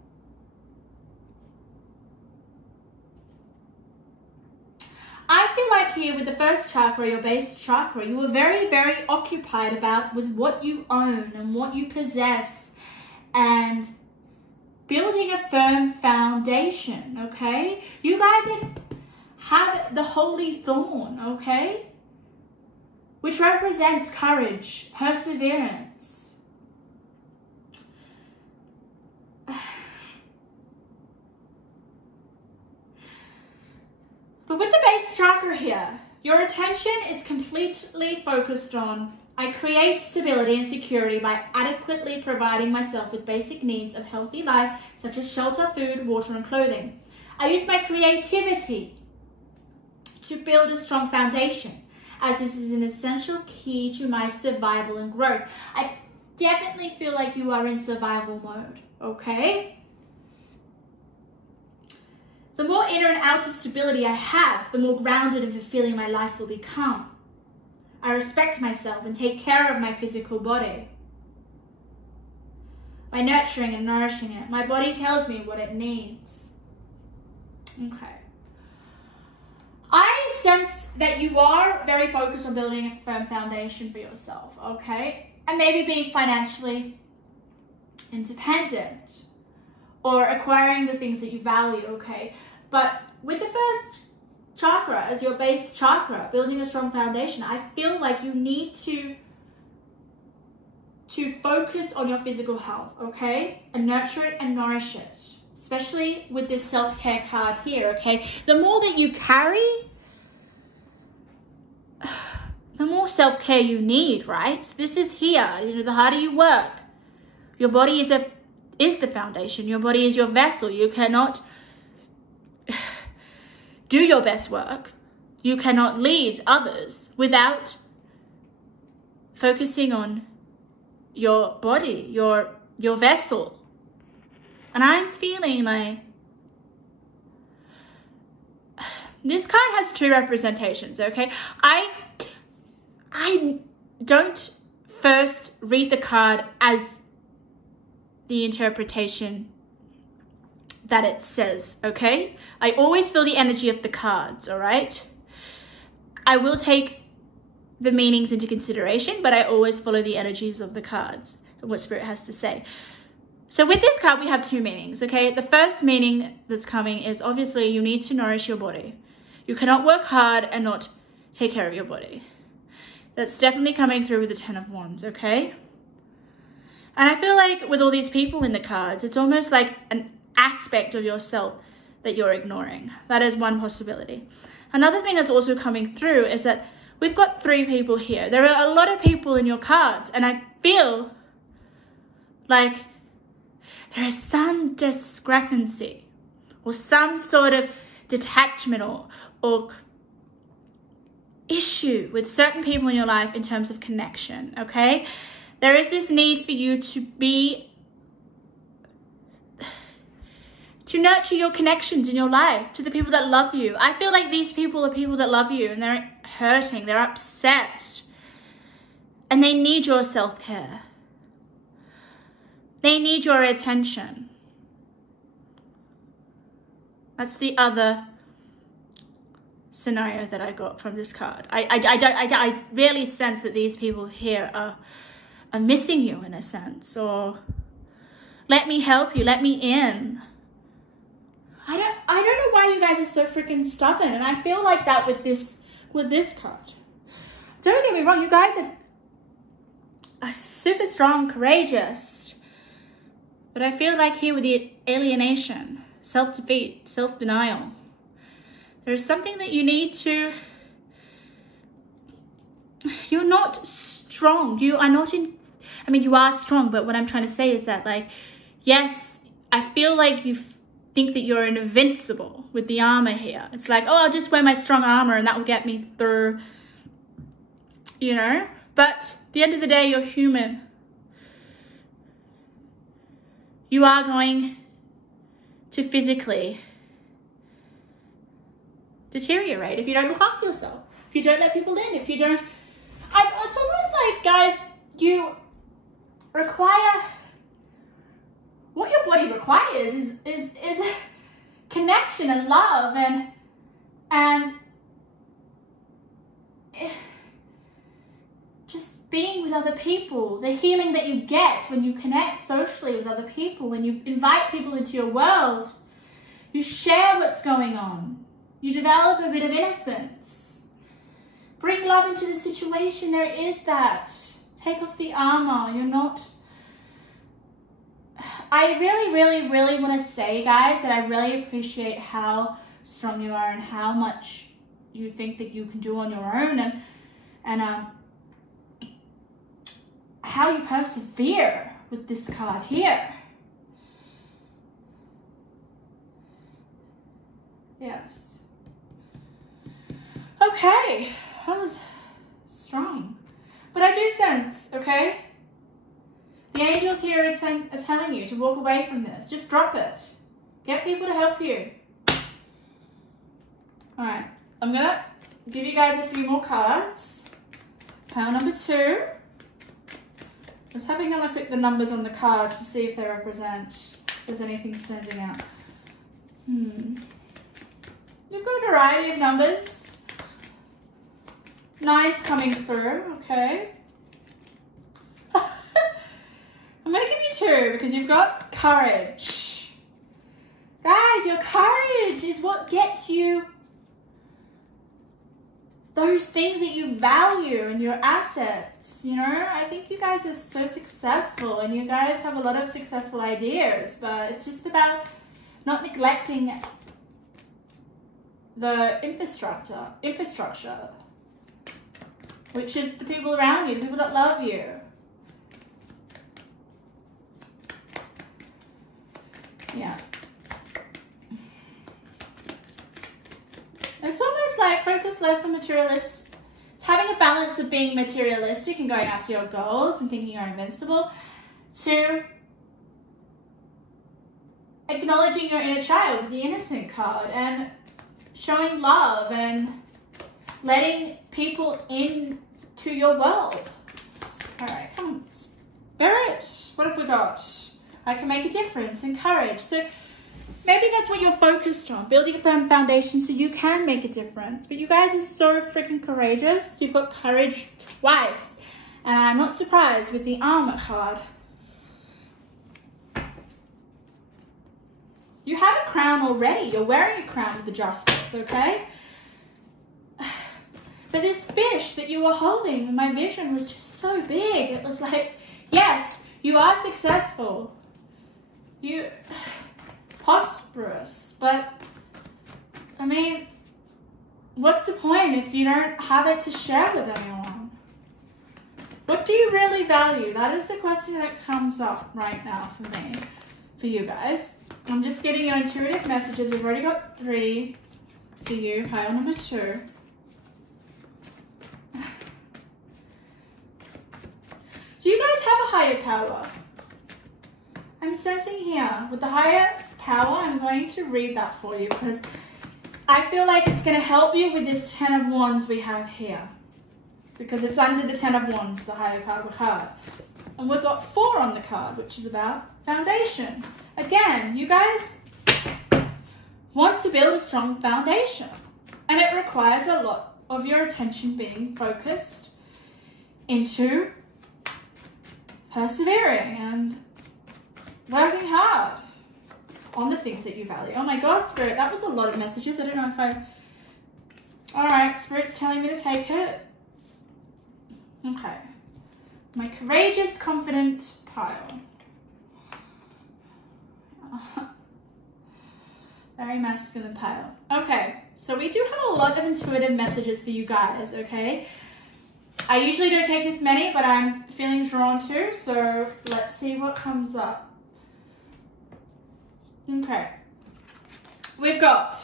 I feel like here with the first chakra, your base chakra, you were very, very occupied with what you own and what you possess and building a firm foundation, okay? You guys have the holy thorn, okay? Which represents courage, perseverance. But with the base chakra here, your attention is completely focused on, I create stability and security by adequately providing myself with basic needs of healthy life, such as shelter, food, water, and clothing. I use my creativity to build a strong foundation, as this is an essential key to my survival and growth. I definitely feel like you are in survival mode, okay? The more inner and outer stability I have, the more grounded and fulfilling my life will become. I respect myself and take care of my physical body. By nurturing and nourishing it, my body tells me what it needs. Okay. I sense that you are very focused on building a firm foundation for yourself, okay? And maybe being financially independent or acquiring the things that you value, okay? But with the first chakra as your base chakra, building a strong foundation, I feel like you need to focus on your physical health, okay? And nurture it and nourish it, especially with this self-care card here, okay? The more that you carry, the more self-care you need, right? This is here, you know, the harder you work. Your body is the foundation. Your body is your vessel. You cannot do your best work. You cannot lead others without focusing on your body, your vessel. And I'm feeling like this card has two representations, okay? I don't first read the card as the interpretation that it says, okay? I always feel the energy of the cards, all right? I will take the meanings into consideration, but I always follow the energies of the cards and what Spirit has to say. So with this card, we have two meanings, okay? The first meaning that's coming is obviously you need to nourish your body. You cannot work hard and not take care of your body. That's definitely coming through with the Ten of Wands, okay? And I feel like with all these people in the cards, it's almost like an aspect of yourself that you're ignoring. That is one possibility. Another thing that's also coming through is that we've got three people here. There are a lot of people in your cards, and I feel like there is some discrepancy or some sort of detachment or issue with certain people in your life in terms of connection, okay? There is this need for you to nurture your connections in your life to the people that love you. I feel like these people are people that love you and they're hurting, they're upset, and they need your self-care. They need your attention. That's the other scenario that I got from this card. I really sense that these people here are missing you in a sense, or let me help you, let me in. I don't know why you guys are so freaking stubborn, and I feel like that with this card. Don't get me wrong, you guys are super strong, courageous, but I feel like here with the alienation, self-defeat, self-denial, there's something that you need to, you're not strong. You are not in, I mean, you are strong, but what I'm trying to say is that, like, yes, I feel like you think that you're invincible with the armor here. It's like, oh, I'll just wear my strong armor and that will get me through, you know? But at the end of the day, you're human. You are going to physically deteriorate, if you don't look after yourself, if you don't let people in, if you don't, it's almost like, guys, you require, what your body requires is connection and love and just being with other people, the healing that you get when you connect socially with other people, when you invite people into your world, you share what's going on, you develop a bit of innocence, bring love into the situation. There is that. Take off the armor. You're not, I really, really, really want to say, guys, that I really appreciate how strong you are and how much you think that you can do on your own, and how you persevere with this card here. Yes. Okay, that was strong. But I do sense, okay? The angels here are telling you to walk away from this. Just drop it. Get people to help you. Alright, I'm going to give you guys a few more cards. Pile number 2. Just having a look at the numbers on the cards to see if they represent, if there's anything standing out. You've got a variety of numbers. 9's coming through, okay. I'm going to give you 2 because you've got courage. Guys, your courage is what gets you those things that you value and your assets, you know. I think you guys are so successful and you guys have a lot of successful ideas, but it's just about not neglecting the infrastructure, which is the people around you, the people that love you. Yeah. It's almost like focus less on materialist. It's having a balance of being materialistic and going after your goals and thinking you're invincible, to acknowledging your inner child with the innocent card and showing love and letting people into your world. All right, come on, Spirit. What have we got? I can make a difference and courage. So maybe that's what you're focused on, building a firm foundation so you can make a difference. But you guys are so freaking courageous. You've got courage twice. And I'm not surprised with the armor card. You have a crown already. You're wearing a crown with the justice, okay? But this fish that you were holding, my vision was just so big. It was like, yes, you are successful. You prosperous, but I mean, what's the point if you don't have it to share with anyone? What do you really value? That is the question that comes up right now for me, for you guys. I'm just getting your intuitive messages. We've already got 3 for you. Pile number 2. Do you guys have a higher power? I'm sensing here with the higher power, I'm going to read that for you because I feel like it's going to help you with this 10 of Wands we have here, because it's under the 10 of Wands, the higher power card. And we've got 4 on the card, which is about foundation. Again, you guys want to build a strong foundation, and it requires a lot of your attention being focused into persevering and working hard on the things that you value. Oh my God, Spirit, that was a lot of messages. I don't know if I... All right, Spirit's telling me to take it. Okay. My courageous, confident pile. Very masculine pile. Okay, so we do have a lot of intuitive messages for you guys, okay? I usually don't take this many, but I'm feeling drawn to, so let's see what comes up. Okay, we've got,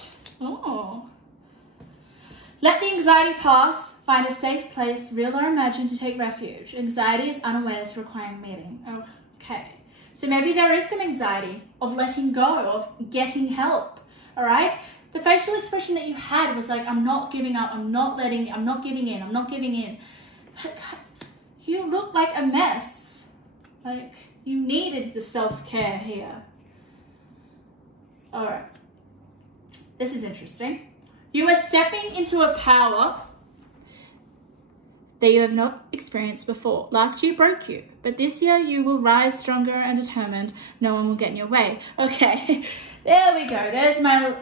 let the anxiety pass, find a safe place, real or imagined, to take refuge. Anxiety is unawareness requiring meeting. Okay, so maybe there is some anxiety of letting go, of getting help, all right? The facial expression that you had was like, I'm not giving up, I'm not giving in, I'm not giving in. But you look like a mess. Like, you needed the self-care here. All right. This is interesting. You are stepping into a power that you have not experienced before. Last year broke you, but this year you will rise stronger and determined. No one will get in your way. Okay, there we go. There's my...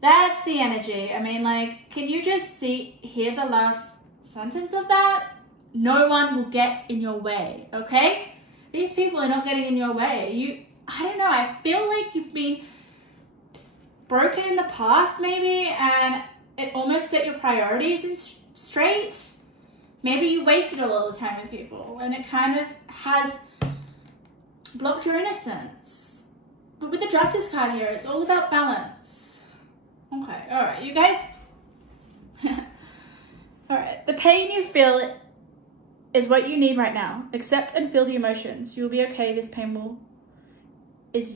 That's the energy. I mean, like, can you just hear the last sentence of that? No one will get in your way, okay? These people are not getting in your way. I don't know, I feel like you've been broken in the past maybe, and it almost set your priorities in straight. Maybe you wasted a lot of time with people and it kind of has blocked your innocence. But with the Justice card here, it's all about balance. Okay, all right, you guys. All right, the pain you feel is what you need right now. Accept and feel the emotions. You'll be okay. This pain this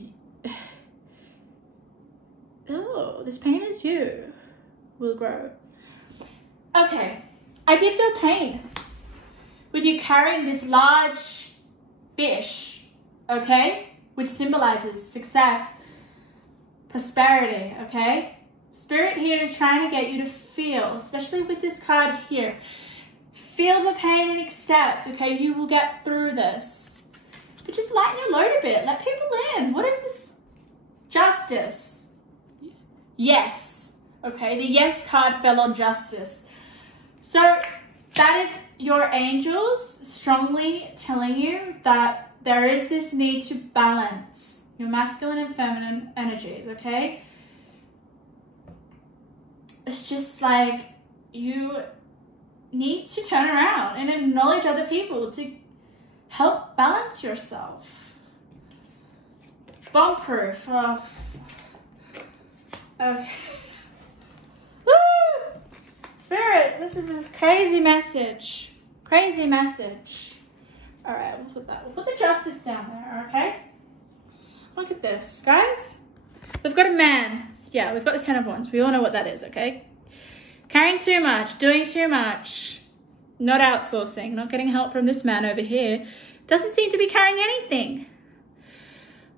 pain is you. Will grow. Okay, I did feel pain with you carrying this large fish, okay? Which symbolizes success, prosperity, okay? Spirit here is trying to get you to feel, especially with this card here, feel the pain and accept, okay? You will get through this. But just lighten your load a bit. Let people in. What is this? Justice. Yes. Okay, the yes card fell on Justice. So that is your angels strongly telling you that there is this need to balance your masculine and feminine energies, okay? It's just like you need to turn around and acknowledge other people to help balance yourself. Bomb-proof. Oh. Okay. Woo! Spirit, this is a crazy message. Crazy message. All right, we'll put the Justice down there, okay? Look at this, guys. We've got a man. Yeah, we've got the 10 of Wands. We all know what that is, okay? Carrying too much, doing too much, not outsourcing, not getting help from this man over here. Doesn't seem to be carrying anything.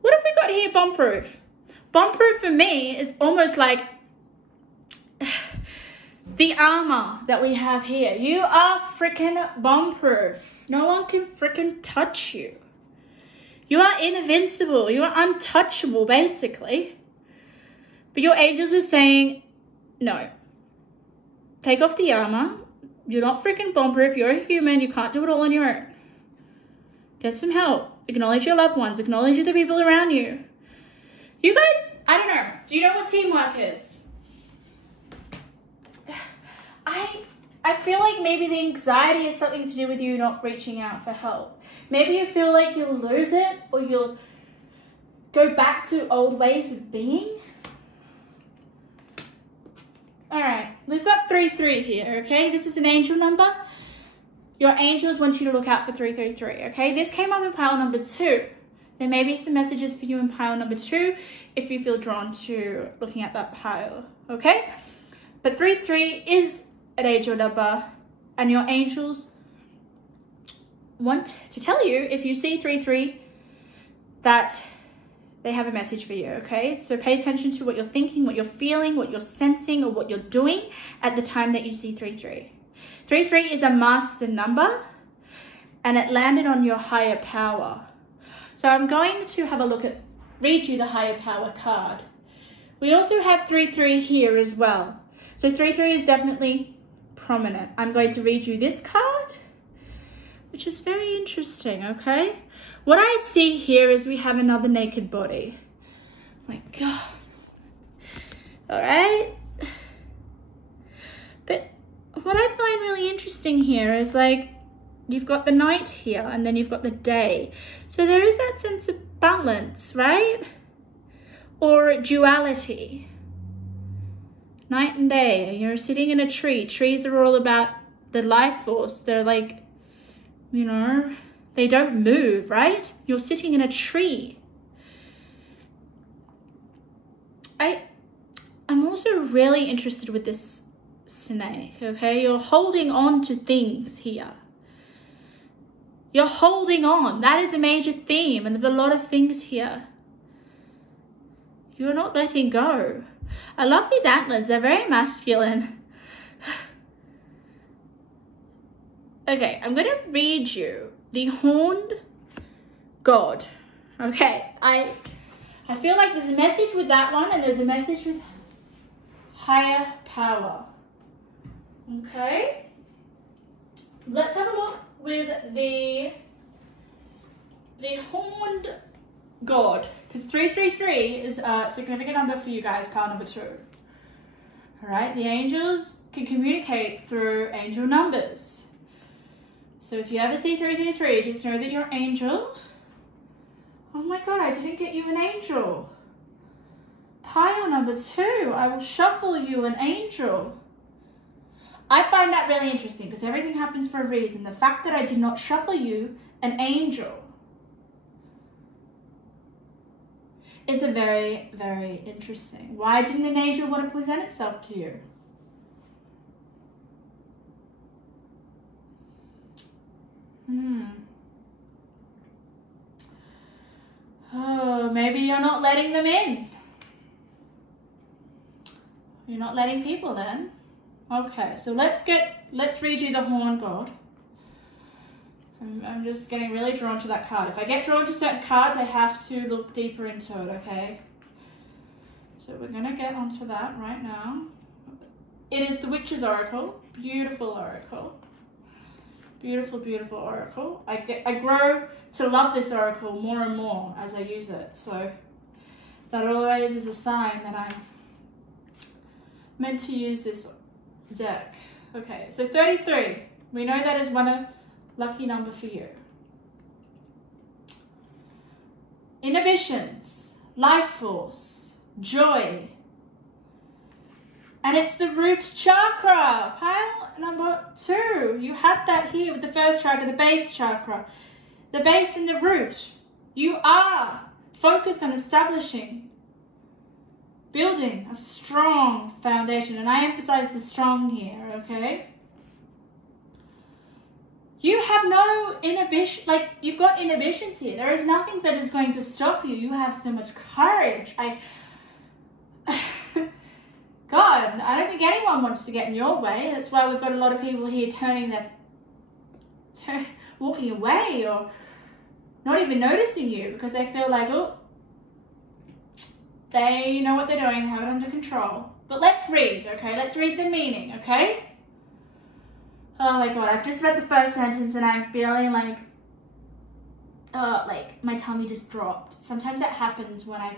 What have we got here, bomb-proof? Bomb-proof for me is almost like the armor that we have here. You are freaking bomb-proof. No one can freaking touch you. You are invincible. You are untouchable, basically. But your angels are saying, no. Take off the armor. You're not freaking bomb-proof. You're a human. You can't do it all on your own. Get some help. Acknowledge your loved ones. Acknowledge the people around you. You guys, I don't know. Do you know what teamwork is? I feel like maybe the anxiety is something to do with you not reaching out for help. Maybe you feel like you'll lose it or you'll go back to old ways of being. All right, we've got 3-3 here, okay? This is an angel number. Your angels want you to look out for 333, okay? This came up in pile number 2. There may be some messages for you in pile number 2 if you feel drawn to looking at that pile, okay? But 3-3 is an angel number, and your angels want to tell you, if you see 3-3, that they have a message for you, okay? So pay attention to what you're thinking, what you're feeling, what you're sensing, or what you're doing at the time that you see 3-3. 3-3 is a master number, and it landed on your higher power. So I'm going to have a look at, read you the higher power card. We also have 3-3 here as well. So 3-3 is definitely prominent. I'm going to read you this card, which is very interesting, okay? What I see here is we have another naked body. Oh my God. All right. But what I find really interesting here is like, you've got the night here and then you've got the day. So there is that sense of balance, right? Or duality. Night and day, you're sitting in a tree. Trees are all about the life force. They're like, you know, they don't move, right? You're sitting in a tree. I'm also really interested with this snake, okay? You're holding on to things here. You're holding on. That is a major theme, and there's a lot of things here. You're not letting go. I love these antlers. They're very masculine. Okay, I'm going to read you the Horned God. Okay, I feel like there's a message with that one, and there's a message with higher power. Okay, let's have a look with the Horned God, because 333 is a significant number for you guys, pile number 2. All right, the angels can communicate through angel numbers. So if you ever see 333, just know that your angel, oh my God, I didn't get you an angel. Pile number 2, I will shuffle you an angel. I find that really interesting because everything happens for a reason. The fact that I did not shuffle you an angel is a very, very interesting. Why didn't an angel want to present itself to you? Oh, maybe you're not letting them in. You're not letting people in. Okay, so let's read you the Horned God. I'm just getting really drawn to that card. If I get drawn to certain cards, I have to look deeper into it, okay? So we're gonna get onto that right now. It is the Witch's Oracle. Beautiful oracle. Beautiful, beautiful oracle. I grow to love this oracle more and more as I use it. So that always is a sign that I'm meant to use this deck. Okay, so 33. We know that is one lucky number for you. Inhibitions, life force, joy. And it's the root chakra, pile number 2. You have that here with the first chakra, the base chakra. The base and the root. You are focused on establishing, building a strong foundation. And I emphasize the strong here, okay? You have no inhibition, like you've got inhibitions here. There is nothing that is going to stop you. You have so much courage. God, I don't think anyone wants to get in your way. That's why we've got a lot of people here walking away or not even noticing you because they feel like, oh, they know what they're doing, have it under control. But let's read, okay? Let's read the meaning, okay? Oh my God, I've just read the first sentence and I'm feeling like my tummy just dropped. Sometimes that happens when I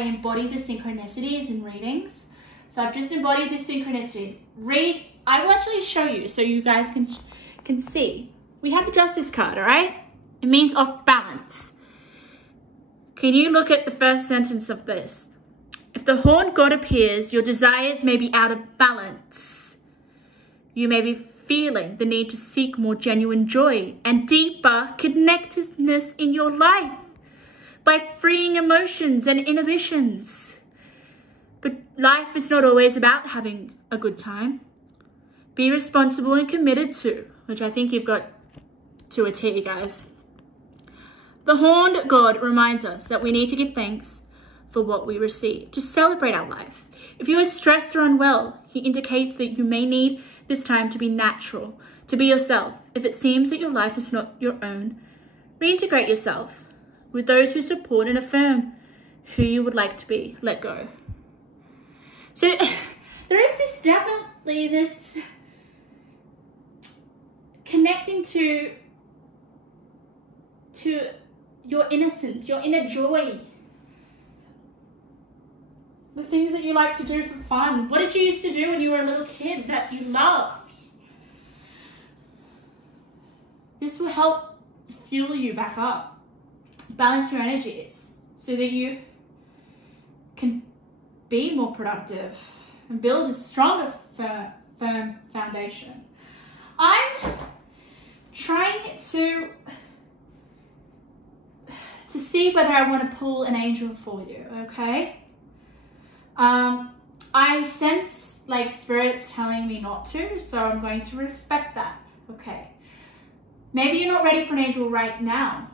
embody the synchronicities in readings. So I've just embodied this synchronicity. Read, I will actually show you so you guys can see. We have the Justice card, all right? It means off balance. Can you look at the first sentence of this? If the Horned God appears, your desires may be out of balance. You may be feeling the need to seek more genuine joy and deeper connectedness in your life by freeing emotions and inhibitions. But life is not always about having a good time. Be responsible and committed to, which I think you've got to a T, guys. The Horned God reminds us that we need to give thanks for what we receive, to celebrate our life. If you are stressed or unwell, he indicates that you may need this time to be natural, to be yourself. If it seems that your life is not your own, reintegrate yourself with those who support and affirm who you would like to be. Let go. So there is definitely this connecting to your innocence, your inner joy. The things that you like to do for fun. What did you used to do when you were a little kid that you loved? This will help fuel you back up. Balance your energies so that you can be more productive and build a stronger, firm foundation. I'm trying to to see whether I want to pull an angel for you, okay? I sense like Spirit's telling me not to, so I'm going to respect that, okay? Maybe you're not ready for an angel right now.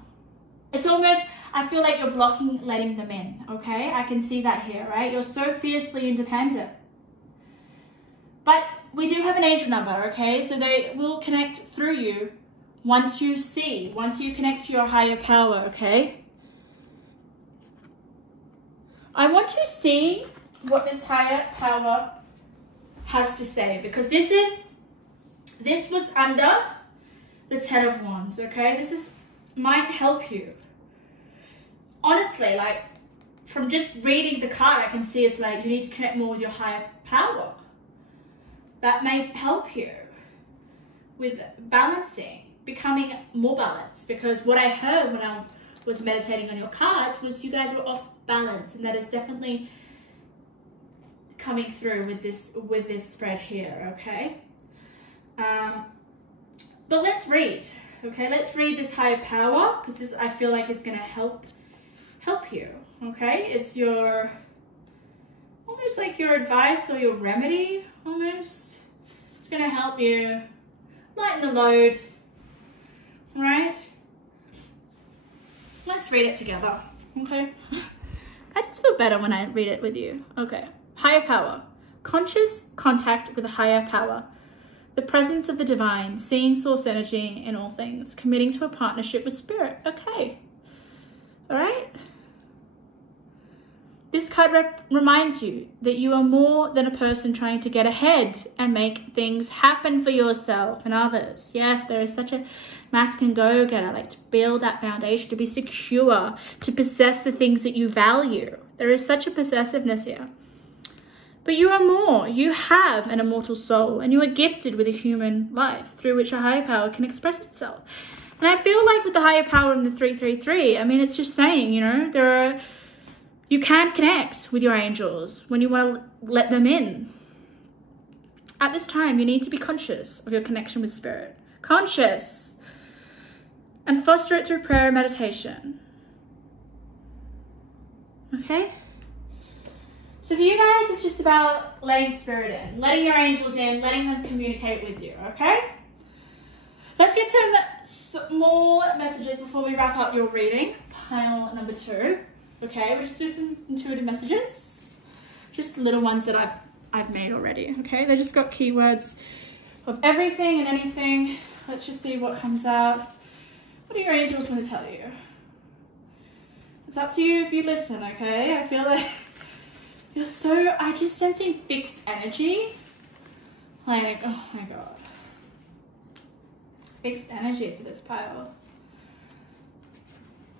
It's almost, I feel like you're blocking letting them in, okay? I can see that here, right? You're so fiercely independent. But we do have an angel number, okay? So they will connect through you once you connect to your higher power, okay? I want you to see what this higher power has to say, because this was under the Ten of Wands, okay? This might help you. Honestly, like, from just reading the card, I can see it's like you need to connect more with your higher power. That may help you with balancing, becoming more balanced, because what I heard when I was meditating on your cards was you guys were off balance, and that is definitely coming through with this spread here, okay? But let's read, okay? Let's read this higher power, because this, I feel like, is going to help you, okay? It's your, almost like your advice or your remedy, almost. It's going to help you lighten the load, right? Let's read it together, okay? I just feel better when I read it with you. Okay. Higher power. Conscious contact with a higher power. The presence of the divine, seeing source energy in all things, committing to a partnership with Spirit. Okay. All right. This card reminds you that you are more than a person trying to get ahead and make things happen for yourself and others. Yes, there is such a masculine go-getter, like to build that foundation, to be secure, to possess the things that you value. There is such a possessiveness here. But you are more. You have an immortal soul, and you are gifted with a human life through which a higher power can express itself. And I feel like with the higher power in the 333, I mean, it's just saying, you know, you can connect with your angels when you want to let them in. At this time, you need to be conscious of your connection with Spirit. Conscious. And foster it through prayer and meditation. Okay? So for you guys, it's just about letting Spirit in, letting your angels in, letting them communicate with you, okay? Let's get some more messages before we wrap up your reading. Pile number 2. Okay, we'll just do some intuitive messages. Just little ones that I've made already, okay? They just got keywords of everything and anything. Let's just see what comes out. What do your angels want to tell you? It's up to you if you listen, okay? I feel like I just sensing fixed energy. Like, oh my God. Fixed energy for this pile.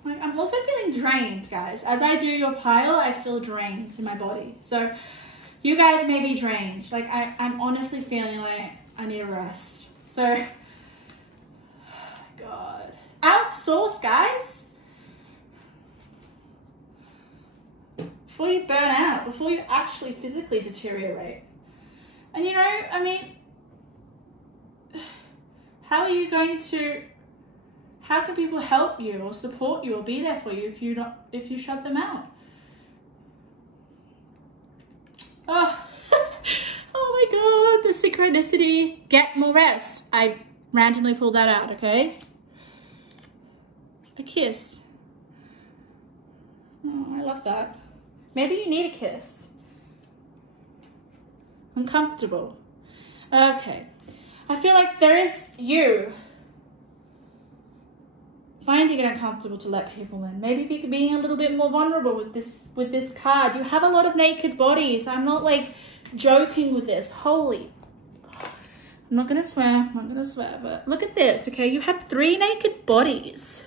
Like, I'm also feeling drained, guys. As I do your pile, I feel drained in my body. So you guys may be drained. Like, I'm honestly feeling like I need a rest. So, God. Outsource, guys. Before you burn out, before you actually physically deteriorate. And you know, I mean, how are you going to... How can people help you or support you or be there for you if you shut them out? Oh, oh my God, the synchronicity. Get more rest. I randomly pulled that out, okay? A kiss. Oh, I love that. Maybe you need a kiss. Uncomfortable. Okay. I feel like there is you finding it uncomfortable to let people in. Maybe being a little bit more vulnerable with this card. You have a lot of naked bodies. I'm not like joking with this. Holy. I'm not gonna swear, but look at this, okay? You have 3 naked bodies.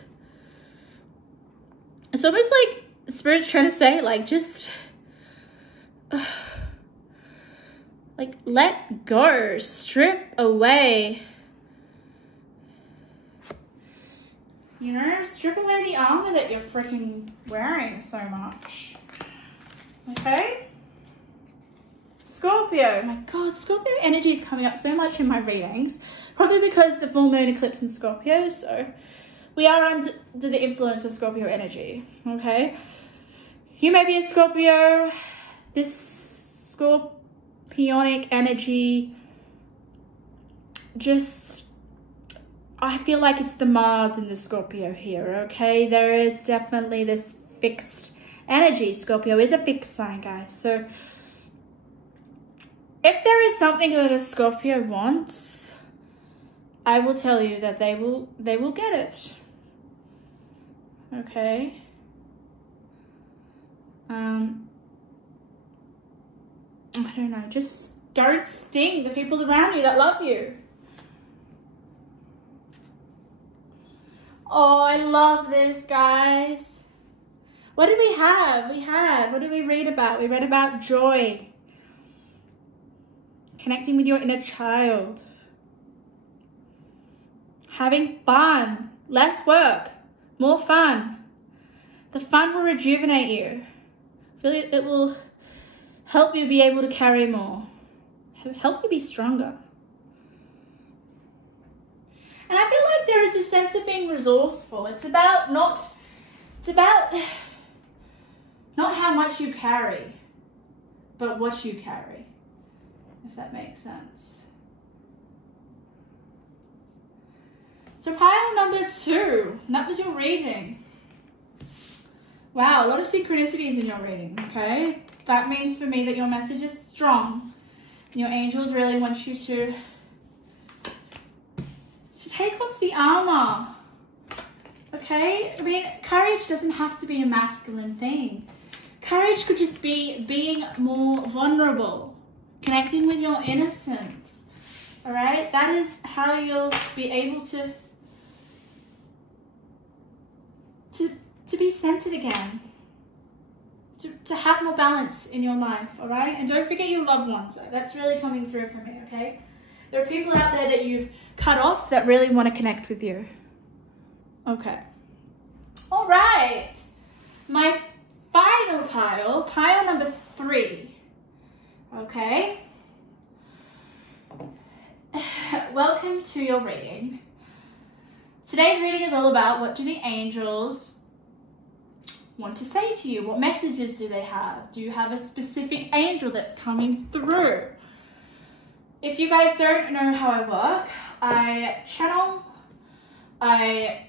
It's almost like Spirit's trying to say, like, just like let go, strip away. You know, strip away the armor that you're freaking wearing so much. Okay? Scorpio. My God, Scorpio energy is coming up so much in my readings. Probably because the full moon eclipse in Scorpio. So we are under the influence of Scorpio energy, okay? You may be a Scorpio. This scorpionic energy, just, I feel like it's the Mars in the Scorpio here, okay? There is definitely this fixed energy. Scorpio is a fixed sign, guys. So if there is something that a Scorpio wants, I will tell you that they will get it. Okay? I don't know, just don't sting the people around you that love you. Oh, I love this, guys. What did we have? What did we read about? We read about joy. Connecting with your inner child. Having fun. Less work. More fun. The fun will rejuvenate you. It will help you be able to carry more. Help you be stronger. And I feel like there is a sense of being resourceful. It's about not how much you carry, but what you carry, if that makes sense. So pile number 2, and that was your reading. Wow, a lot of synchronicities in your reading, okay? That means for me that your message is strong. And your angels really want you to take off the armor, okay? I mean, courage doesn't have to be a masculine thing. Courage could just be being more vulnerable, connecting with your innocence, all right? That is how you'll be able to be centered again, to have more balance in your life, all right? And don't forget your loved ones. That's really coming through for me, okay? There are people out there that you've cut off that really want to connect with you. Okay. All right. My final pile number 3. Okay. Welcome to your reading. Today's reading is all about what do the angels want to say to you? What messages do they have? Do you have a specific angel that's coming through? If you guys don't know how I work, I channel, I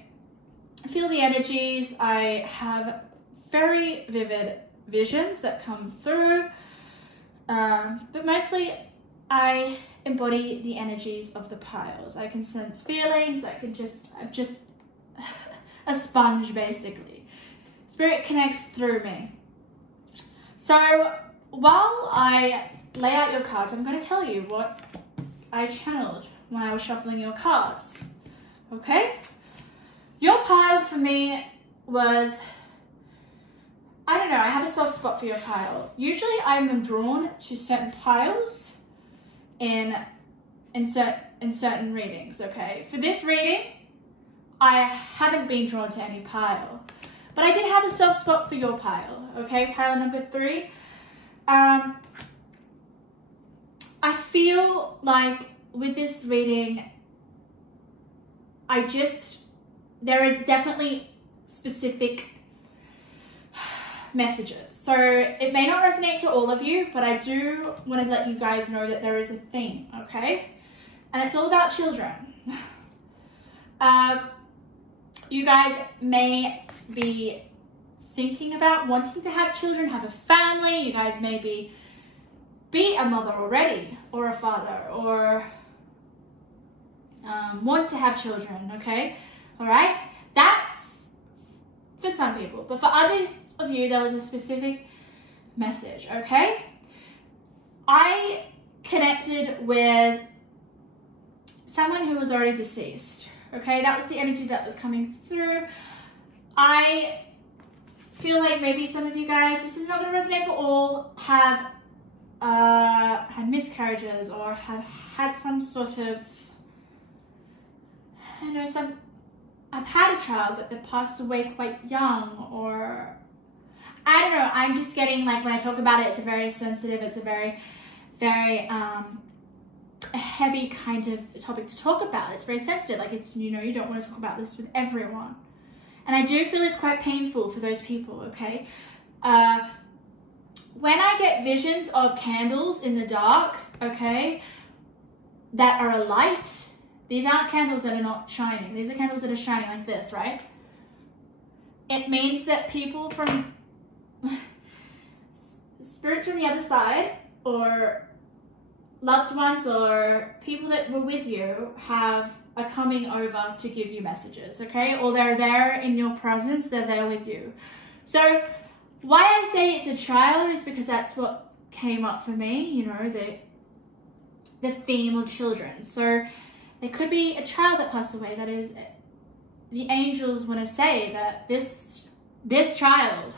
feel the energies, I have very vivid visions that come through, but mostly I embody the energies of the piles. I can sense feelings, I'm just a sponge basically. Spirit connects through me. So while I lay out your cards, I'm going to tell you what I channeled when I was shuffling your cards, okay? Your pile for me was, I don't know, I have a soft spot for your pile. Usually I'm drawn to certain piles in certain readings, okay? For this reading, I haven't been drawn to any pile, but I did have a soft spot for your pile, okay? Pile number 3. I feel like with this reading, there is definitely specific messages. So it may not resonate to all of you, but I do want to let you guys know that there is a theme, okay? And it's all about children. You guys may be thinking about wanting to have children, have a family. You guys may be a mother already, or a father, or want to have children, okay? All right? That's for some people. But for other of you, there was a specific message, okay? I connected with someone who was already deceased, okay? That was the energy that was coming through. I feel like maybe some of you guys, this is not going to resonate for all, have had miscarriages or have had some sort of, I don't know, I've had a child but they passed away quite young, or I don't know, I'm just getting like, when I talk about it, it's a very sensitive, it's a very, very a heavy kind of topic to talk about. It's very sensitive. Like, it's, you know, you don't want to talk about this with everyone. And I do feel it's quite painful for those people, okay? When I get visions of candles in the dark, okay, that are a light, these aren't candles that are not shining. These are candles that are shining like this, right? It means that people from, spirits from the other side, or loved ones, or people that were with you are coming over to give you messages, okay? Or they're there in your presence, they're there with you. So why I say it's a child is because that's what came up for me, you know, the theme of children. So there could be a child that passed away. That is, the angels want to say that this child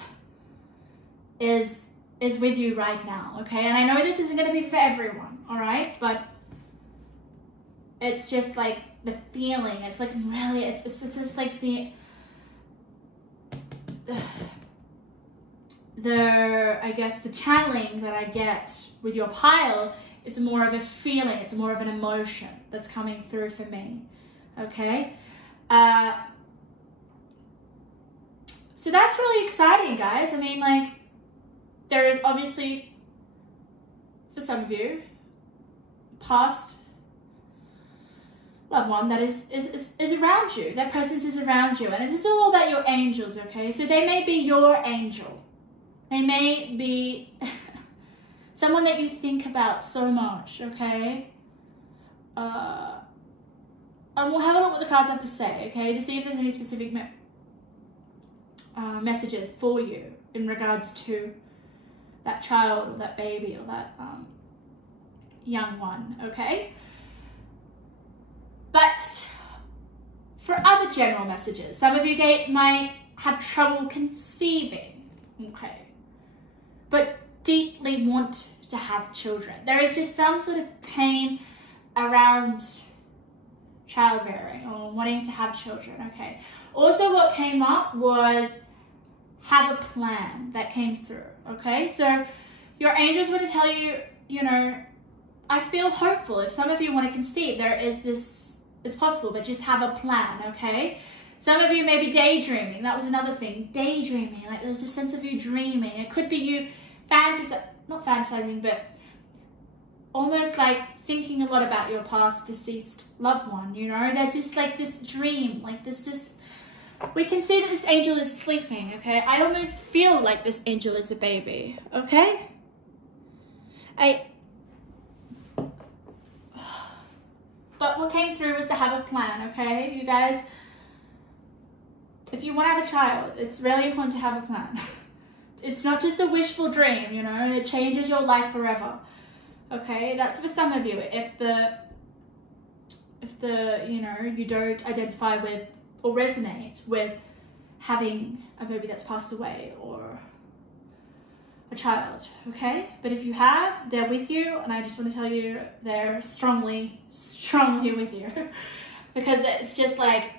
is with you right now, okay? And I know this isn't going to be for everyone, all right? But it's just like the feeling. It's like really, it's just like the I guess the channeling that I get with your pile is more of a feeling. It's more of an emotion that's coming through for me, okay? So that's really exciting, guys. I mean, like, there is obviously, for some of you, past loved one that is around you. Their presence is around you. And this is all about your angels, okay? So they may be your angel. They may be someone that you think about so much, okay? And we'll have a look what the cards have to say, okay? To see if there's any specific messages for you in regards to that child or that baby or that young one, okay? But for other general messages, some of you might have trouble conceiving, okay? But deeply want to have children. There is just some sort of pain around childbearing or wanting to have children, okay? Also, what came up was have a plan. That came through, okay? So your angels want to tell you, you know, I feel hopeful. If some of you want to conceive, there is this, it's possible, but just have a plan, okay? Some of you may be daydreaming. That was another thing, daydreaming. Like, there's a sense of you dreaming. It could be you not fantasizing, but almost like thinking a lot about your past deceased loved one, you know? There's just like this dream, like this just, we can see that this angel is sleeping, okay? I almost feel like this angel is a baby, okay? But what came through was to have a plan, okay? You guys, if you want to have a child, it's really important to have a plan. It's not just a wishful dream, you know? It changes your life forever, okay? That's for some of you. If the you know, you don't identify with or resonate with having a baby that's passed away or a child, okay? But if you have, they're with you, and I just want to tell you they're strongly with you. Because it's just like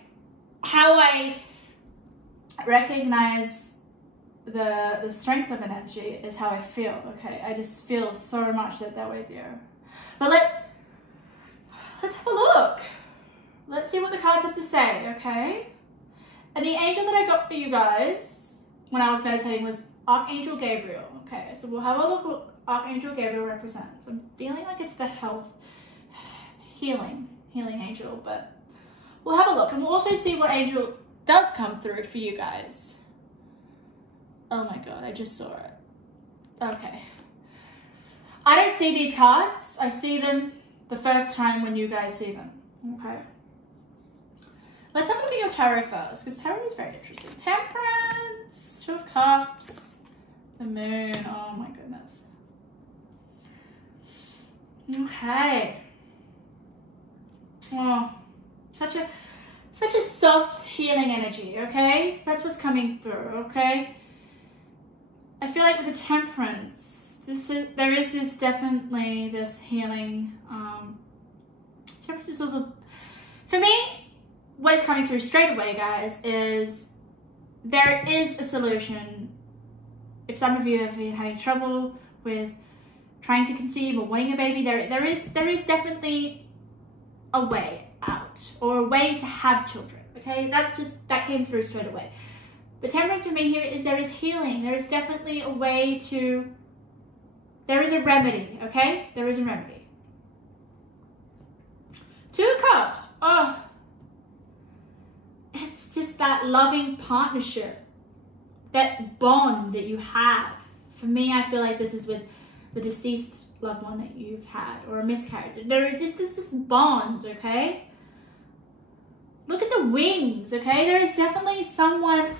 how I recognize the strength of an energy is how I feel, okay? I just feel so much that they're with you. But let's have a look. Let's see what the cards have to say, okay? And the angel that I got for you guys when I was meditating was Archangel Gabriel. Okay, so we'll have a look what Archangel Gabriel represents. I'm feeling like it's the health, healing angel, but we'll have a look. And we'll also see what angel does come through for you guys. Oh my God, I just saw it. Okay. I don't see these cards. I see them the first time when you guys see them, okay? Let's have a look at your tarot first, because tarot is very interesting. Temperance, Two of Cups, the Moon, oh my goodness. Okay. Oh, such a soft healing energy, okay? That's what's coming through, okay? I feel like with the Temperance, there is this definitely this healing. Temperance is also, for me, what is coming through straight away, guys, is there is a solution. If some of you have been having trouble with trying to conceive or wanting a baby, there is definitely a way out, or a way to have children, okay? That came through straight away. But temperance for me here is there is healing. There is definitely a way to, there is a remedy, okay? There is a remedy. Two of Cups. Oh, it's just that loving partnership, that bond that you have. For me, I feel like this is with the deceased loved one that you've had, or a miscarriage. There is just this bond, okay? Look at the wings, okay? There is definitely someone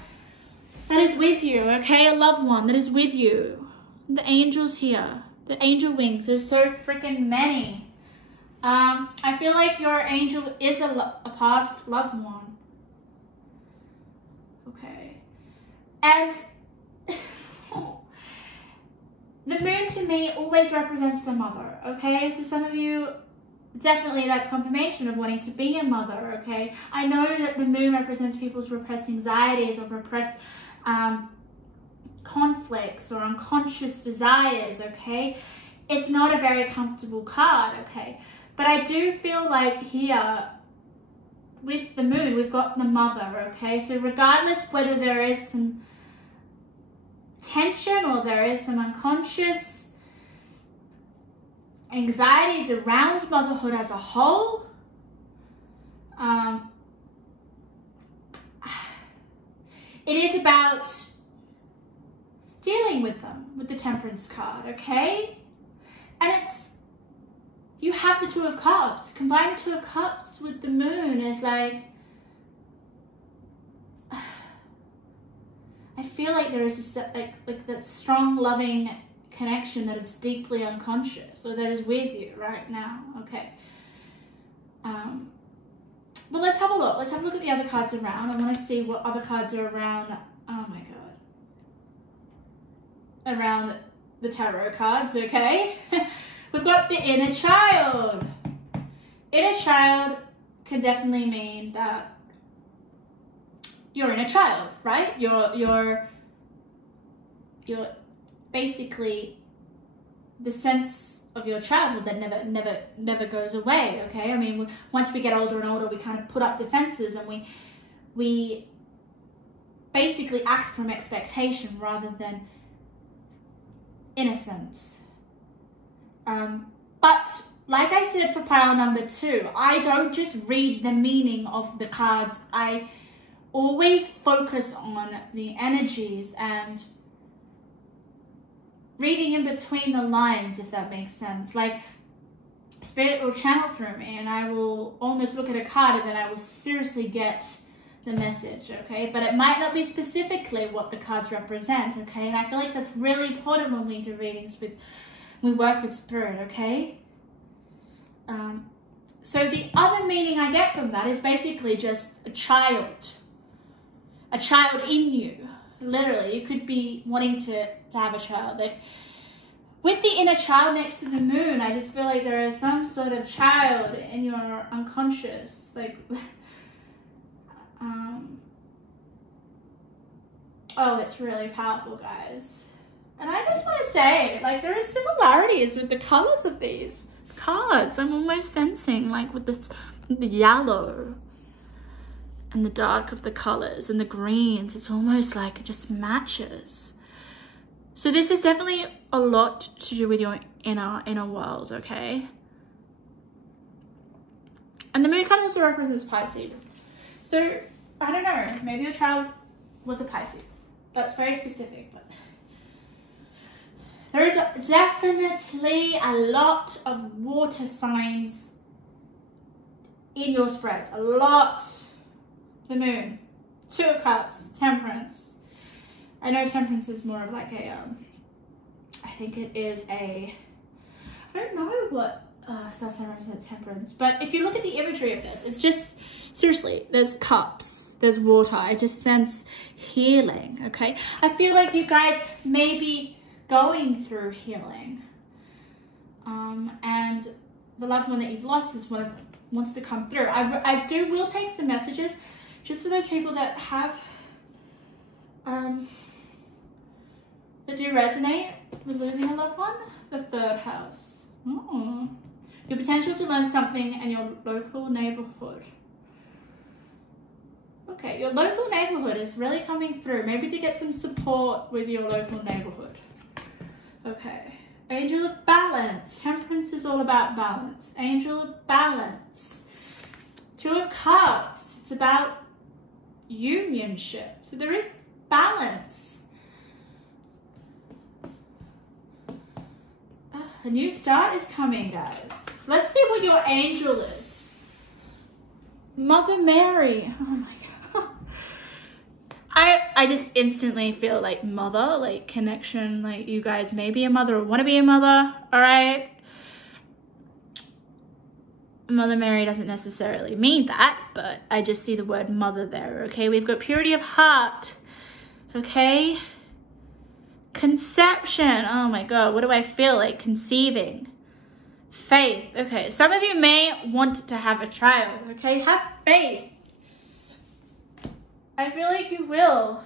that is with you, okay? A loved one that is with you. The angels here, the angel wings, there's so freaking many. I feel like your angel is a past loved one. Okay. And the moon to me always represents the mother, okay? So some of you, definitely that's confirmation of wanting to be a mother, okay? I know that the moon represents people's repressed anxieties or repressed conflicts or unconscious desires, okay? It's not a very comfortable card, okay? But I do feel like here, with the moon, we've got the mother, okay? So regardless whether there is some tension or there is some unconscious anxieties around motherhood as a whole, it is about dealing with them with the Temperance card, okay? And it's, you have the Two of Cups. Combine the Two of Cups with the moon is like, I feel like there is just like that strong, loving connection that is deeply unconscious, or that is with you right now, okay? But let's have a look. Let's have a look at the other cards around. I want to see what other cards are around. Oh my God. Around the tarot cards, okay? We've got the inner child. Inner child can definitely mean that you're in a child, right? You're basically the sense of your childhood that never goes away, okay? I mean, once we get older and older, we kind of put up defenses and we basically act from expectation rather than innocence. But like I said for pile number 2, I don't just read the meaning of the cards. I always focus on the energies and reading in between the lines, if that makes sense. Like, Spirit will channel through me and I will almost look at a card and then I will seriously get the message, okay? But it might not be specifically what the cards represent, okay? And I feel like that's really important when we do readings we work with Spirit, okay? So the other meaning I get from that is basically just a child in you. Literally, you could be wanting to have a child. Like, with the inner child next to the moon, I just feel like there is some sort of child in your unconscious. Like, oh, it's really powerful, guys. And I just want to say, like, there are similarities with the colors of these cards. I'm almost sensing, like, with the yellow and the dark of the colors and the greens, it's almost like it just matches. So this is definitely a lot to do with your inner world, okay? And the moon card also represents Pisces. So, I don't know, maybe your child was a Pisces. That's very specific, but there is definitely a lot of water signs in your spread. A lot. The moon, Two of Cups, Temperance. I know Temperance is more of like a, I think it is a, I don't know what star sign represents Temperance, but if you look at the imagery of this, it's just, seriously, there's cups, there's water. I just sense healing, okay? I feel like you guys may be going through healing. And the loved one that you've lost is wants to come through. I will take some messages just for those people that have, that do resonate We're losing a loved one. The third house. Oh. Your potential to learn something and your local neighborhood. Okay, your local neighborhood is really coming through. Maybe to get some support with your local neighborhood. Okay. Angel of balance. Temperance is all about balance. Angel of balance. Two of cups. It's about unionship. So there is balance. A new start is coming, guys. Let's see what your angel is. Mother Mary. Oh my God. I just instantly feel like mother, like connection, like you guys may be a mother or want to be a mother, all right? Mother Mary doesn't necessarily mean that, but I just see the word mother there, okay? We've got purity of heart, okay? Conception, oh my God, what do I feel like? Conceiving. Faith, okay. Some of you may want to have a child, okay? Have faith. I feel like you will.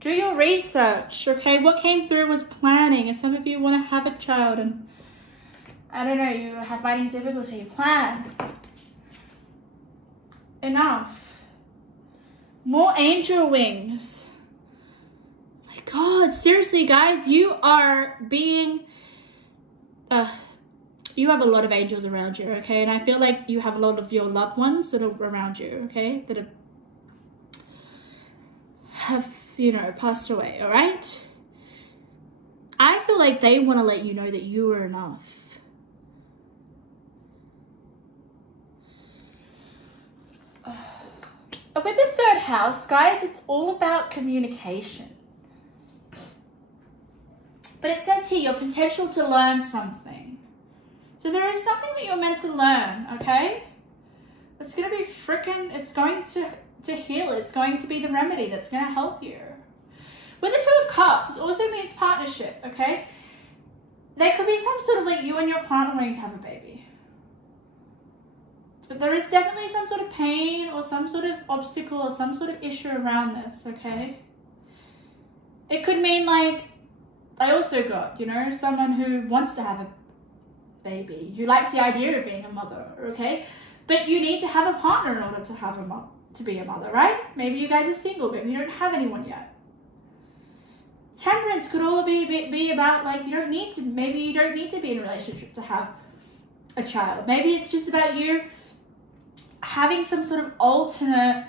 Do your research, okay? What came through was planning. If some of you want to have a child and, I don't know, you have finding difficulty, plan. Enough. More angel wings. My God, seriously, guys, you are being, you have a lot of angels around you, okay? And I feel like you have a lot of your loved ones that are around you, okay? That have, you know, passed away, all right? I feel like they want to let you know that you are enough. With the third house, guys, it's all about communication. But it says here, your potential to learn something. So there is something that you're meant to learn, okay? It's going to be freaking, it's going to heal. It's going to be the remedy that's going to help you. With the Two of Cups, it also means partnership, okay? There could be some sort of like you and your partner wanting to have a baby. But there is definitely some sort of pain or some sort of obstacle or some sort of issue around this, okay? It could mean like, I also got, you know, someone who wants to have a baby, who likes the idea of being a mother, okay? But you need to have a partner in order to have a mother. To be a mother, right? Maybe you guys are single, maybe you don't have anyone yet. Temperance could all be about like maybe you don't need to be in a relationship to have a child. Maybe it's just about you having some sort of alternate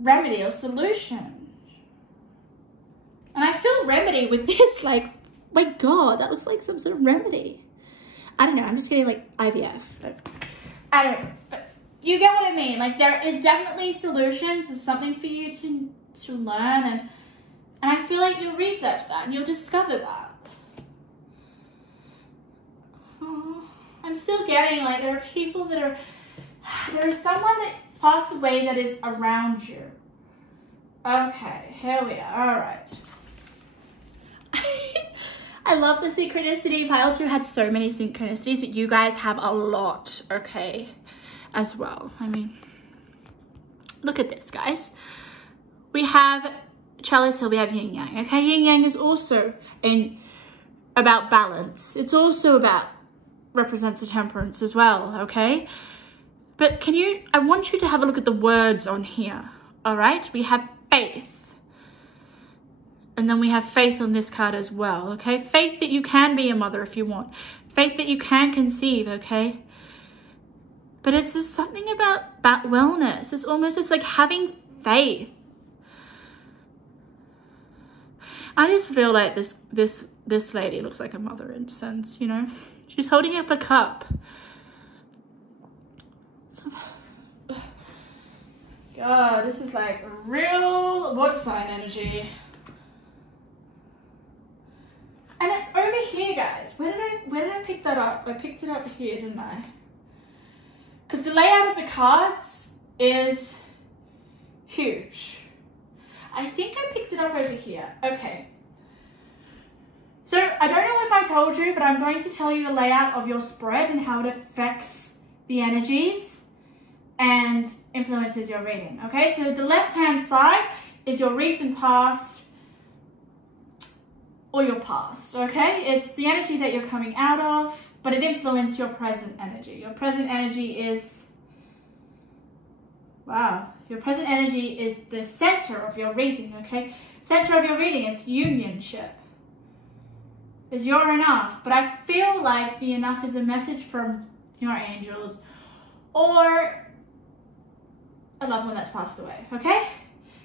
remedy or solution. And I feel remedy with this, like, my God, that looks like some sort of remedy. I don't know, I'm just getting like IVF. I don't know, but you get what I mean. Like there is definitely solutions. There's something for you to learn, and I feel like you'll research that and you'll discover that. Oh, I'm still getting like there are people that are, there is someone that's passed away that is around you. Okay, here we are. All right. I love the synchronicity. Pile 2 had so many synchronicities, but you guys have a lot, okay, as well. I mean, look at this, guys. We have Chalice Hill, we have Yin Yang, okay? Yin Yang is also about balance. It's also about, represents the temperance as well, okay? But I want you to have a look at the words on here, all right? We have faith. And then we have faith on this card as well, okay? Faith that you can be a mother if you want. Faith that you can conceive, okay? But it's just something about wellness. It's almost just like having faith. I just feel like this lady looks like a mother in a sense, you know? She's holding up a cup. God, this is like real water sign energy. And it's over here, guys. Where did I pick that up? I picked it up here, didn't I? Because the layout of the cards is huge. I think I picked it up over here. Okay. So I don't know if I told you, but I'm going to tell you the layout of your spread and how it affects the energies and influences your reading. Okay, so the left-hand side is your recent past, or your past, okay? It's the energy that you're coming out of, but it influences your present energy. Your present energy is, wow, your present energy is the center of your reading, okay? Center of your reading is unionship. Is you're enough, but I feel like the enough is a message from your angels or a loved one that's passed away, okay?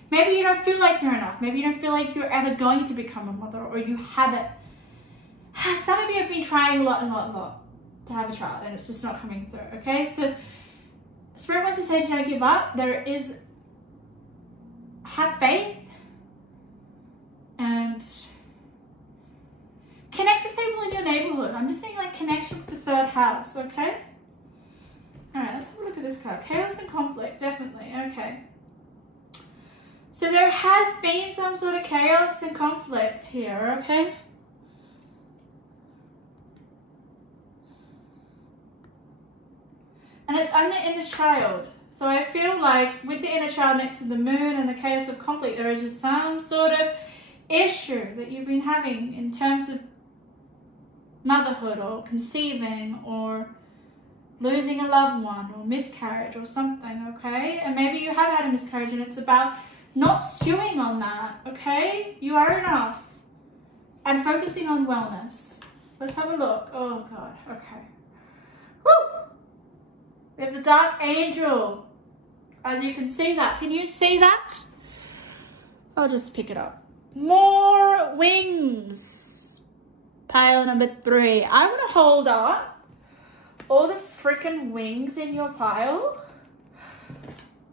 Maybe you don't feel like you're enough. Maybe you don't feel like you're ever going to become a mother, or you haven't. Some of you have been trying a lot to have a child and it's just not coming through, okay? So Spirit wants to say to don't give up. Have faith and connect with people in your neighborhood. I'm just saying like connection with the third house, okay? All right, let's have a look at this card. Chaos and conflict, definitely, okay. So there has been some sort of chaos and conflict here, okay? And it's on the inner child. So I feel like with the inner child next to the moon and the chaos of conflict, there is just some sort of issue that you've been having in terms of motherhood or conceiving or losing a loved one or miscarriage or something, okay? And maybe you have had a miscarriage and it's about not stewing on that, okay? You are enough. And focusing on wellness. Let's have a look. Oh God, okay. Woo! We have the dark angel. As you can see that. Can you see that? I'll just pick it up. More wings. Pile number 3. I want to hold up all the freaking wings in your pile.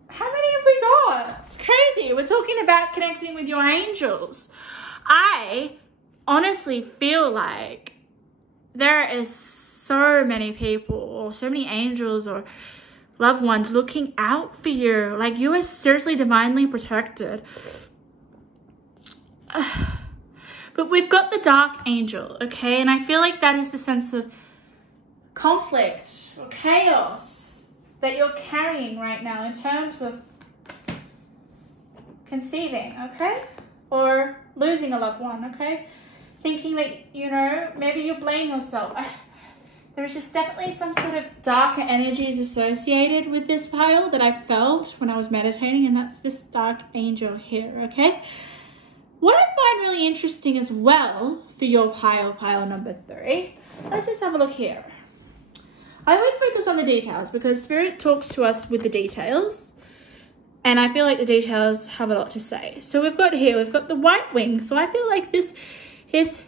How many have we got? It's crazy. We're talking about connecting with your angels. I honestly feel like there is so many people or so many angels or loved ones looking out for you. Like you are seriously divinely protected. But we've got the dark angel, okay? And I feel like that is the sense of conflict or chaos that you're carrying right now in terms of conceiving, okay? Or losing a loved one, okay? Thinking that, you know, maybe you're blaming yourself. There's just definitely some sort of darker energies associated with this pile that I felt when I was meditating, and that's this dark angel here, okay? What I find really interesting as well for your pile number 3, let's just have a look here. I always focus on the details because Spirit talks to us with the details, and I feel like the details have a lot to say. So we've got the white wing. So I feel like this is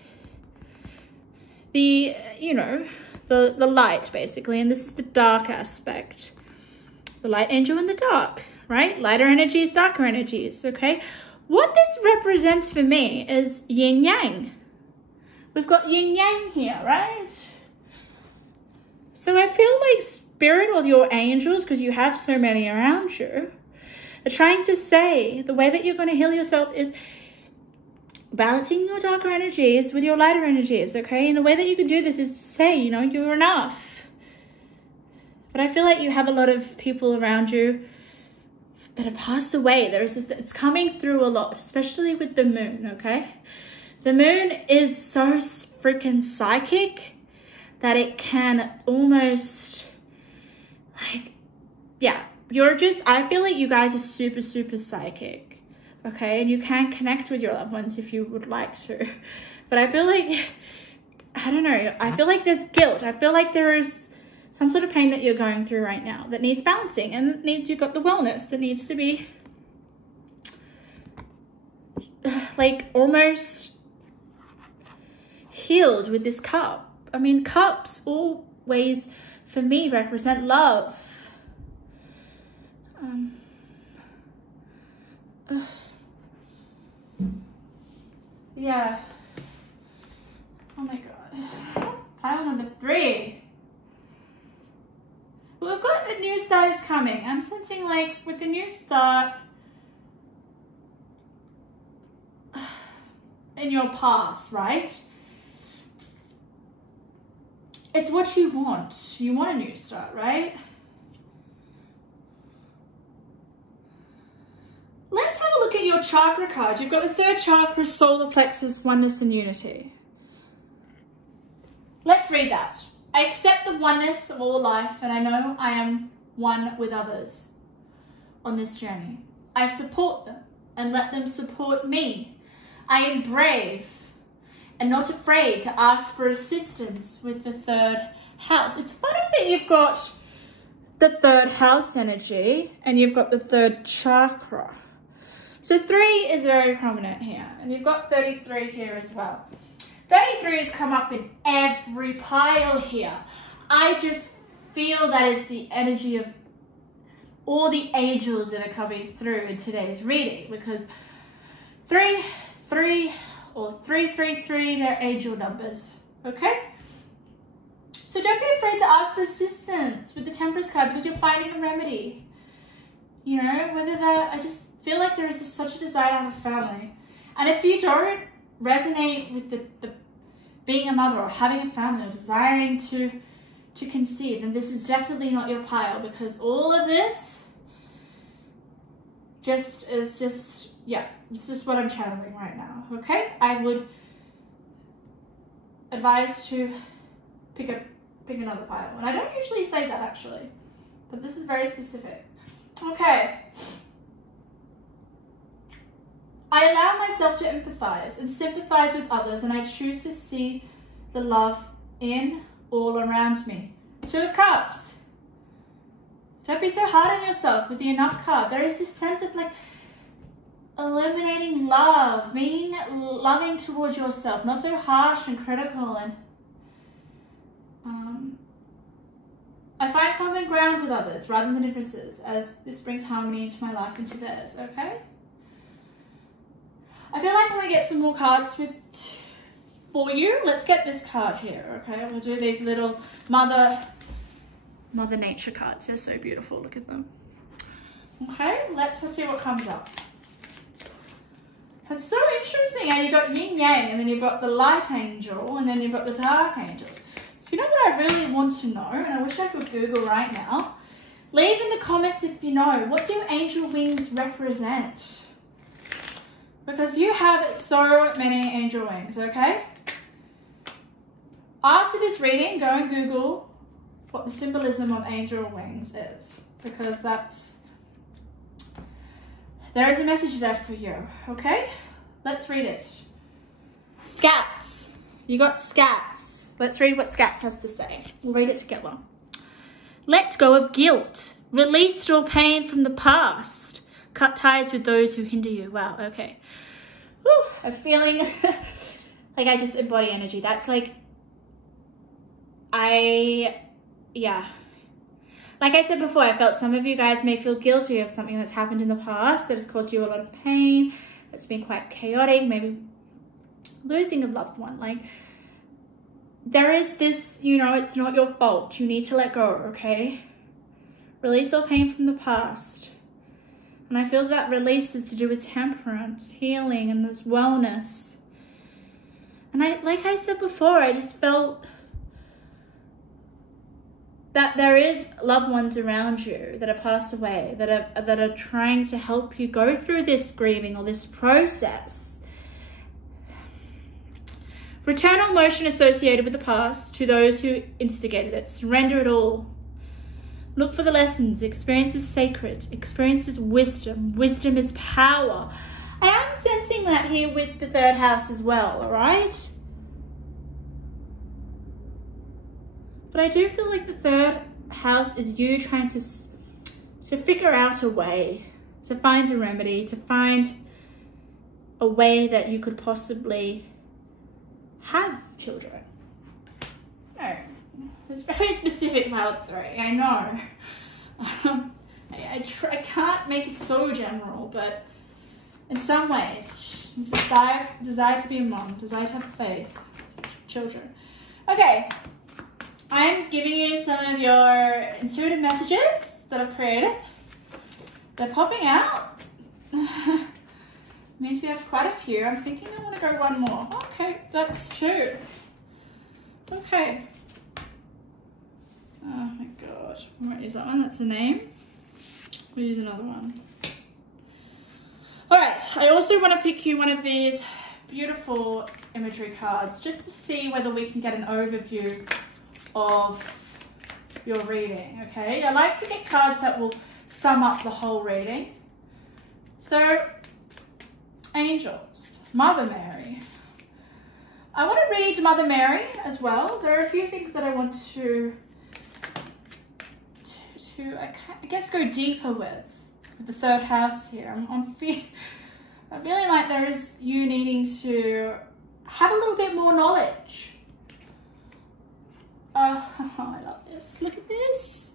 the, you know, the light basically, and this is the dark aspect. The light angel and the dark, right? Lighter energies, darker energies, okay? What this represents for me is yin yang. We've got yin yang here, right? So I feel like Spirit or your angels, because you have so many around you, are trying to say the way that you're going to heal yourself is balancing your darker energies with your lighter energies, okay? And the way that you can do this is to say, you know, you're enough. But I feel like you have a lot of people around you that have passed away. There's this, it's coming through a lot, especially with the moon, okay? The moon is so freaking psychic that it can almost, like, yeah, I feel like you guys are super, super psychic, okay? And you can connect with your loved ones if you would like to. But I feel like, I don't know, I feel like there's guilt. I feel like there is some sort of pain that you're going through right now that needs balancing, and you've got the wellness that needs to be like almost healed with this cup. I mean, cups always for me represent love. Yeah. Oh my God. Pile number 3. Well, we've got a new start is coming. I'm sensing like with the new start in your past, right? It's what you want. You want a new start, right? Let's have a look at your chakra card. You've got the third chakra, solar plexus, oneness and unity. Let's read that. I accept the oneness of all life, and I know I am one with others on this journey. I support them and let them support me. I am brave and not afraid to ask for assistance with the third house. It's funny that you've got the third house energy and you've got the third chakra. So 3 is very prominent here, and you've got 33 here as well. 33 has come up in every pile here. I just feel that is the energy of all the angels that are coming through in today's reading, because 3 or 333, they're angel numbers, okay? So don't be afraid to ask for assistance with the Temperance card, because you're finding a remedy. You know, whether that, I just feel like there is such a desire to have a family. And if you don't resonate with the being a mother or having a family or desiring to conceive, then this is definitely not your pile, because all of this is just what I'm channeling right now, okay? I would advise to pick another pile. And I don't usually say that actually, but this is very specific. Okay. I allow myself to empathize and sympathize with others, and I choose to see the love in all around me. 2 of Cups. Don't be so hard on yourself with the Enough card. There is this sense of like illuminating love, being loving towards yourself, not so harsh and critical. And I find common ground with others rather than differences, as this brings harmony into my life and to theirs, okay? I feel like I want to get some more cards for you. Let's get this card here, okay? We'll do these little Mother Nature cards. They're so beautiful. Look at them. Okay, let's see what comes up. It's so interesting how you've got yin yang, and then you've got the light angel, and then you've got the dark angels. You know what I really want to know, and I wish I could Google right now? Leave in the comments if you know. What do angel wings represent? Because you have so many angel wings, okay? After this reading, go and Google what the symbolism of angel wings is, because there is a message there for you, okay? Let's read it. Scats. You got scats. Let's read what scats has to say. We'll read it together. Let go of guilt. Release all pain from the past. Cut ties with those who hinder you. Wow, okay. Whew, I'm feeling like I just embody energy. That's like, yeah. Like I said before, I felt some of you guys may feel guilty of something that's happened in the past that has caused you a lot of pain, that's been quite chaotic, maybe losing a loved one. Like, there is this, you know, it's not your fault. You need to let go, okay? Release all pain from the past. And I feel that release is to do with temperance, healing, and this wellness. And like I said before, I just felt that there is loved ones around you that have passed away, that are trying to help you go through this grieving or this process. Return all motion associated with the past to those who instigated it. Surrender it all. Look for the lessons. Experience is sacred. Experience is wisdom. Wisdom is power. I am sensing that here with the third house as well, all right? But I do feel like the third house is you trying to figure out a way, to find a remedy, to find a way that you could possibly have children. No, it's very specific about 3, I know. I can't make it so general, but in some ways, desire to be a mom, desire to have faith, children. Okay. I'm giving you some of your intuitive messages that I've created. They're popping out. Means we have quite a few. I'm thinking I want to go one more. Okay, that's 2. Okay. Oh my god. I won't use that one. That's the name. We'll use another one. All right, I also want to pick you one of these beautiful imagery cards just to see whether we can get an overview of your reading, okay? I like to get cards that will sum up the whole reading. So, angels, Mother Mary. I want to read Mother Mary as well. There are a few things that I want to I guess go deeper with the third house here. I'm feeling like there is you needing to have a little bit more knowledge. Oh, I love this. Look at this.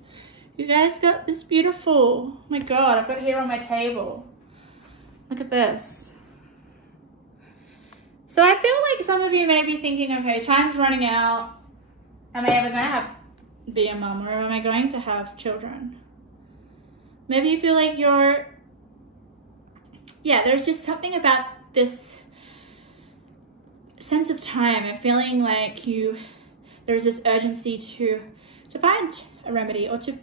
You guys got this beautiful, oh my God, I've got it here on my table. Look at this. So I feel like some of you may be thinking, okay, time's running out. Am I ever going to be a mum, or am I going to have children? Maybe you feel like there's just something about this sense of time and feeling like there's this urgency to find a remedy or to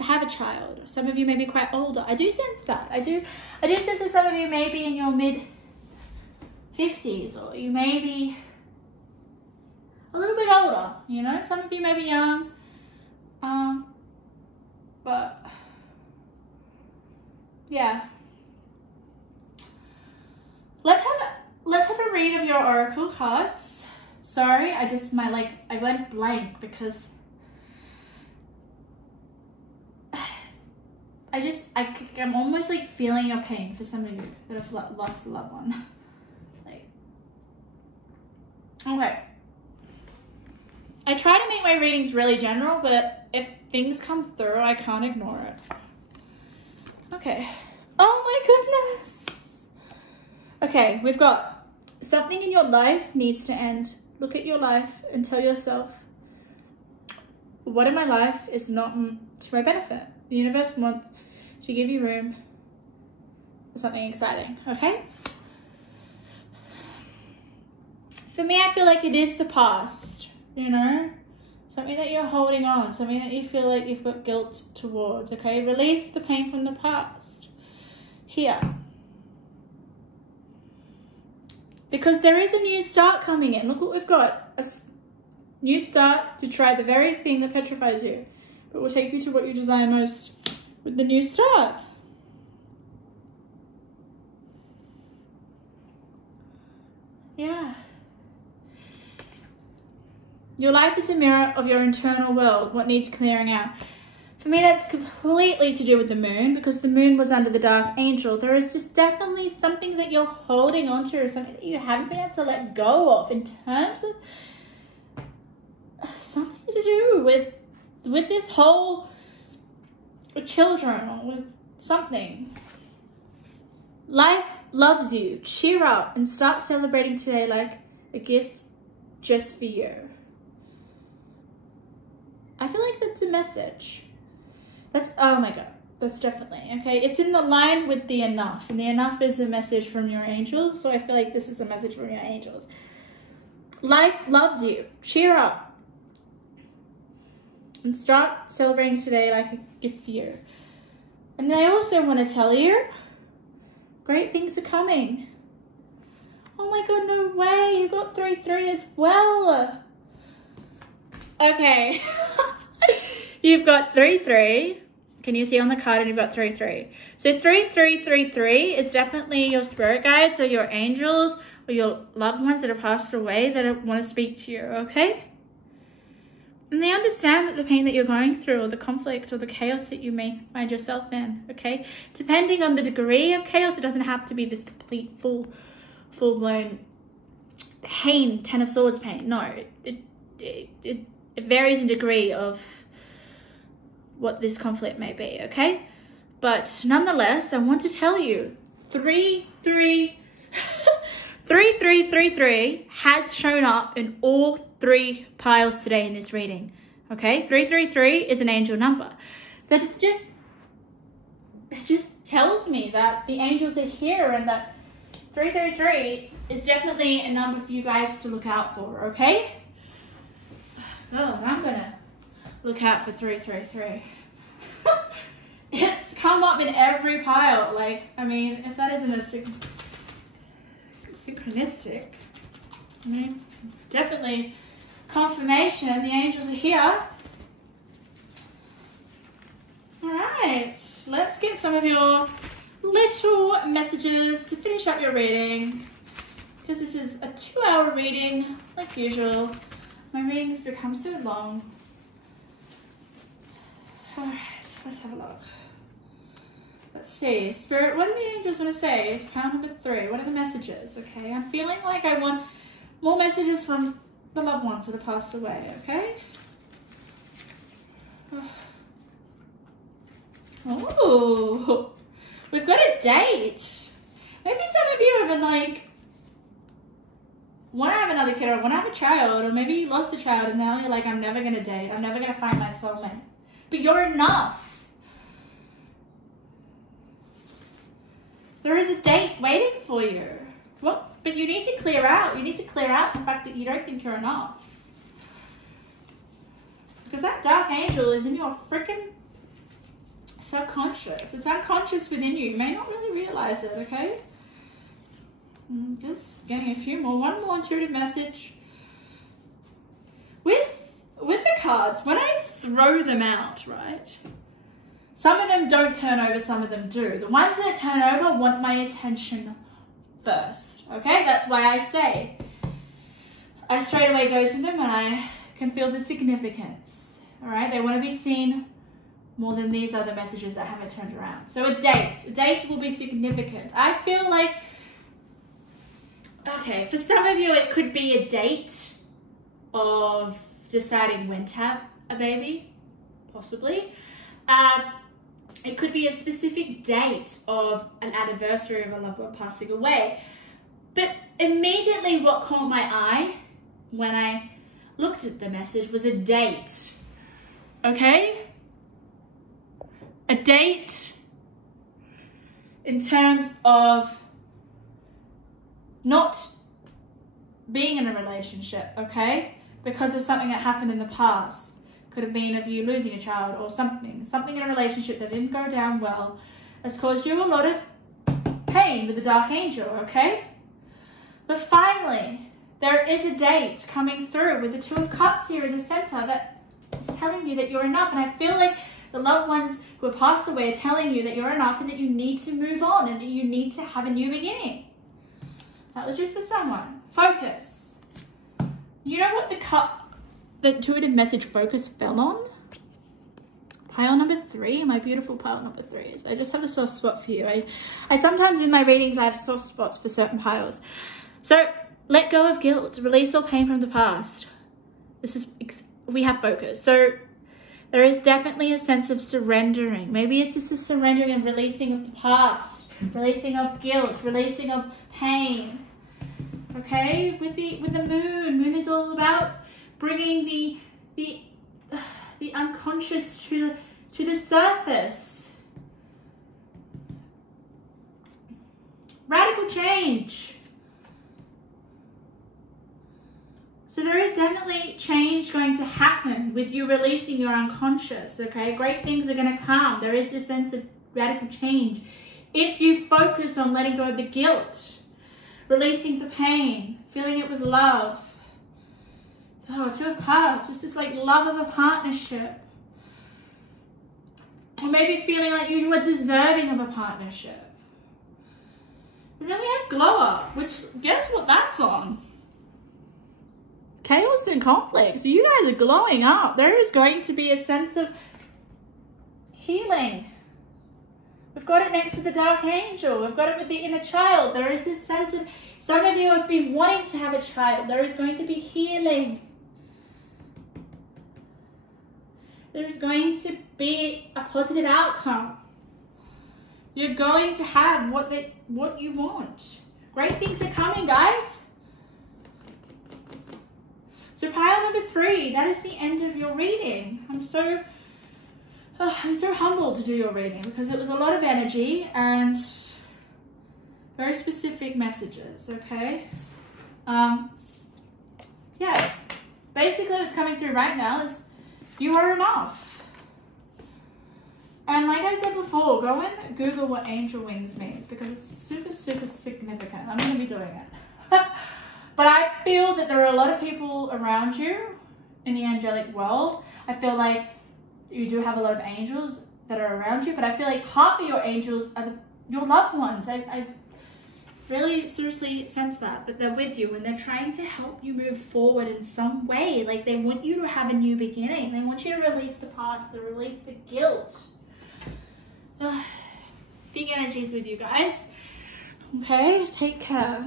have a child. Some of you may be quite older. I do sense that. I do sense that some of you may be in your mid-50s, or you may be a little bit older, you know? Some of you may be young, but yeah. Let's have a read of your oracle cards. Sorry, I went blank because I'm almost like feeling your pain for some of you that have lost a loved one. Okay. I try to make my readings really general, but if things come through, I can't ignore it. Okay. Oh my goodness. Okay, we've got something in your life needs to end. Look at your life and tell yourself, what in my life is not to my benefit? The universe wants to give you room for something exciting, okay? For me, I feel like it is the past, you know? Something that you're holding on, something that you feel like you've got guilt towards, okay? Release the pain from the past. Here. Because there is a new start coming in. Look what we've got. A new start to try the very thing that petrifies you, but will take you to what you desire most with the new start. Yeah. Your life is a mirror of your internal world, what needs clearing out. For me, that's completely to do with the moon, because the moon was under the dark angel. There is just definitely something that you're holding on to, or something that you haven't been able to let go of in terms of something to do with this whole children, or with something. Life loves you. Cheer up and start celebrating today like a gift just for you. I feel like that's a message. Oh my God, that's definitely, okay? It's in the line with the enough, and the enough is a message from your angels, so I feel like this is a message from your angels. Life loves you. Cheer up. And start celebrating today like a gift for you. And I also want to tell you, great things are coming. Oh my God, no way, you got 3-3 as well. Okay. You've got 3-3. Can you see on the card? And you've got 3-3. So 3-3-3-3 is definitely your spirit guides or your angels or your loved ones that have passed away that want to speak to you, okay? And they understand that the pain that you're going through, or the conflict or the chaos that you may find yourself in, okay? Depending on the degree of chaos, it doesn't have to be this complete full-blown pain, 10 of Swords pain. No, it varies in degree of what this conflict may be, okay? But nonetheless, I want to tell you, 3-3-3-3 has shown up in all 3 piles today in this reading, okay? 3-3-3 is an angel number. That it just tells me that the angels are here, and that 3-3-3 is definitely a number for you guys to look out for, okay? Oh, I'm gonna look out for 3-3-3. It's coming. come up in every pile. Like, I mean, if that isn't a synchronistic, I mean, it's definitely confirmation. The angels are here. All right, let's get some of your little messages to finish up your reading, because this is a 2-hour reading like usual. My readings become so long. All right, let's have a look. Let's see, Spirit, what do the angels want to say? It's pile number 3. What are the messages? Okay, I'm feeling like I want more messages from the loved ones that have passed away. Okay. Oh, we've got a date. Maybe some of you have been like, want to have another kid, or want to have a child, or maybe you lost a child and now you're like, I'm never going to date. I'm never going to find my soulmate. But you're enough. There is a date waiting for you. Well, but you need to clear out. You need to clear out the fact that you don't think you're enough. Because that dark angel is in your freaking subconscious. It's unconscious within you. You may not really realize it, okay? I'm just getting a few more. One more intuitive message. With the cards, when I throw them out, right? Some of them don't turn over, some of them do. The ones that turn over want my attention first, okay? That's why I say, I straight away go to them and I can feel the significance, all right? They want to be seen more than these other messages that haven't turned around. So a date will be significant. I feel like, okay, for some of you, it could be a date of deciding when to have a baby, possibly. It could be a specific date of an anniversary of a loved one passing away. But immediately what caught my eye when I looked at the message was a date, okay? A date in terms of not being in a relationship, okay? Because of something that happened in the past. Could have been of you losing a child or something in a relationship that didn't go down well has caused you a lot of pain with the dark angel, okay? But finally, there is a date coming through with the 2 of Cups here in the center that is telling you that you're enough. And I feel like the loved ones who have passed away are telling you that you're enough and that you need to move on and that you need to have a new beginning. That was just for someone. Focus. You know what the intuitive message focus fell on? Pile number 3, my beautiful pile number 3 is. I just have a soft spot for you. I sometimes in my readings, I have soft spots for certain piles. So let go of guilt, release all pain from the past. We have focus. So there is definitely a sense of surrendering. Maybe it's just a surrendering and releasing of the past, releasing of guilt, releasing of pain. Okay, with the moon is all about bringing the unconscious to the surface. Radical change. So there is definitely change going to happen with you releasing your unconscious, okay? Great things are going to come. There is this sense of radical change. If you focus on letting go of the guilt, releasing the pain, filling it with love. Oh, 2 of Cups. This is like love of a partnership. Or maybe feeling like you are deserving of a partnership. And then we have Glow Up, which guess what that's on? Chaos and conflict. So you guys are glowing up. There is going to be a sense of healing. We've got it next to the dark angel. We've got it with the inner child. There is this sense of, some of you have been wanting to have a child. There is going to be healing. There's going to be a positive outcome. You're going to have what you want. Great things are coming, guys. So pile number 3, that is the end of your reading. I'm so humbled to do your reading because it was a lot of energy and very specific messages, okay? Yeah, basically what's coming through right now is you are enough. And like I said before, go and Google what angel wings means because it's super, super significant. I'm going to be doing it. But I feel that there are a lot of people around you in the angelic world. I feel like you do have a lot of angels that are around you, but I feel like half of your angels are your loved ones. I've really seriously sense that they're with you and they're trying to help you move forward in some way. Like they want you to have a new beginning. They want you to release the past, to release the guilt. Big energies with you guys. Okay, take care.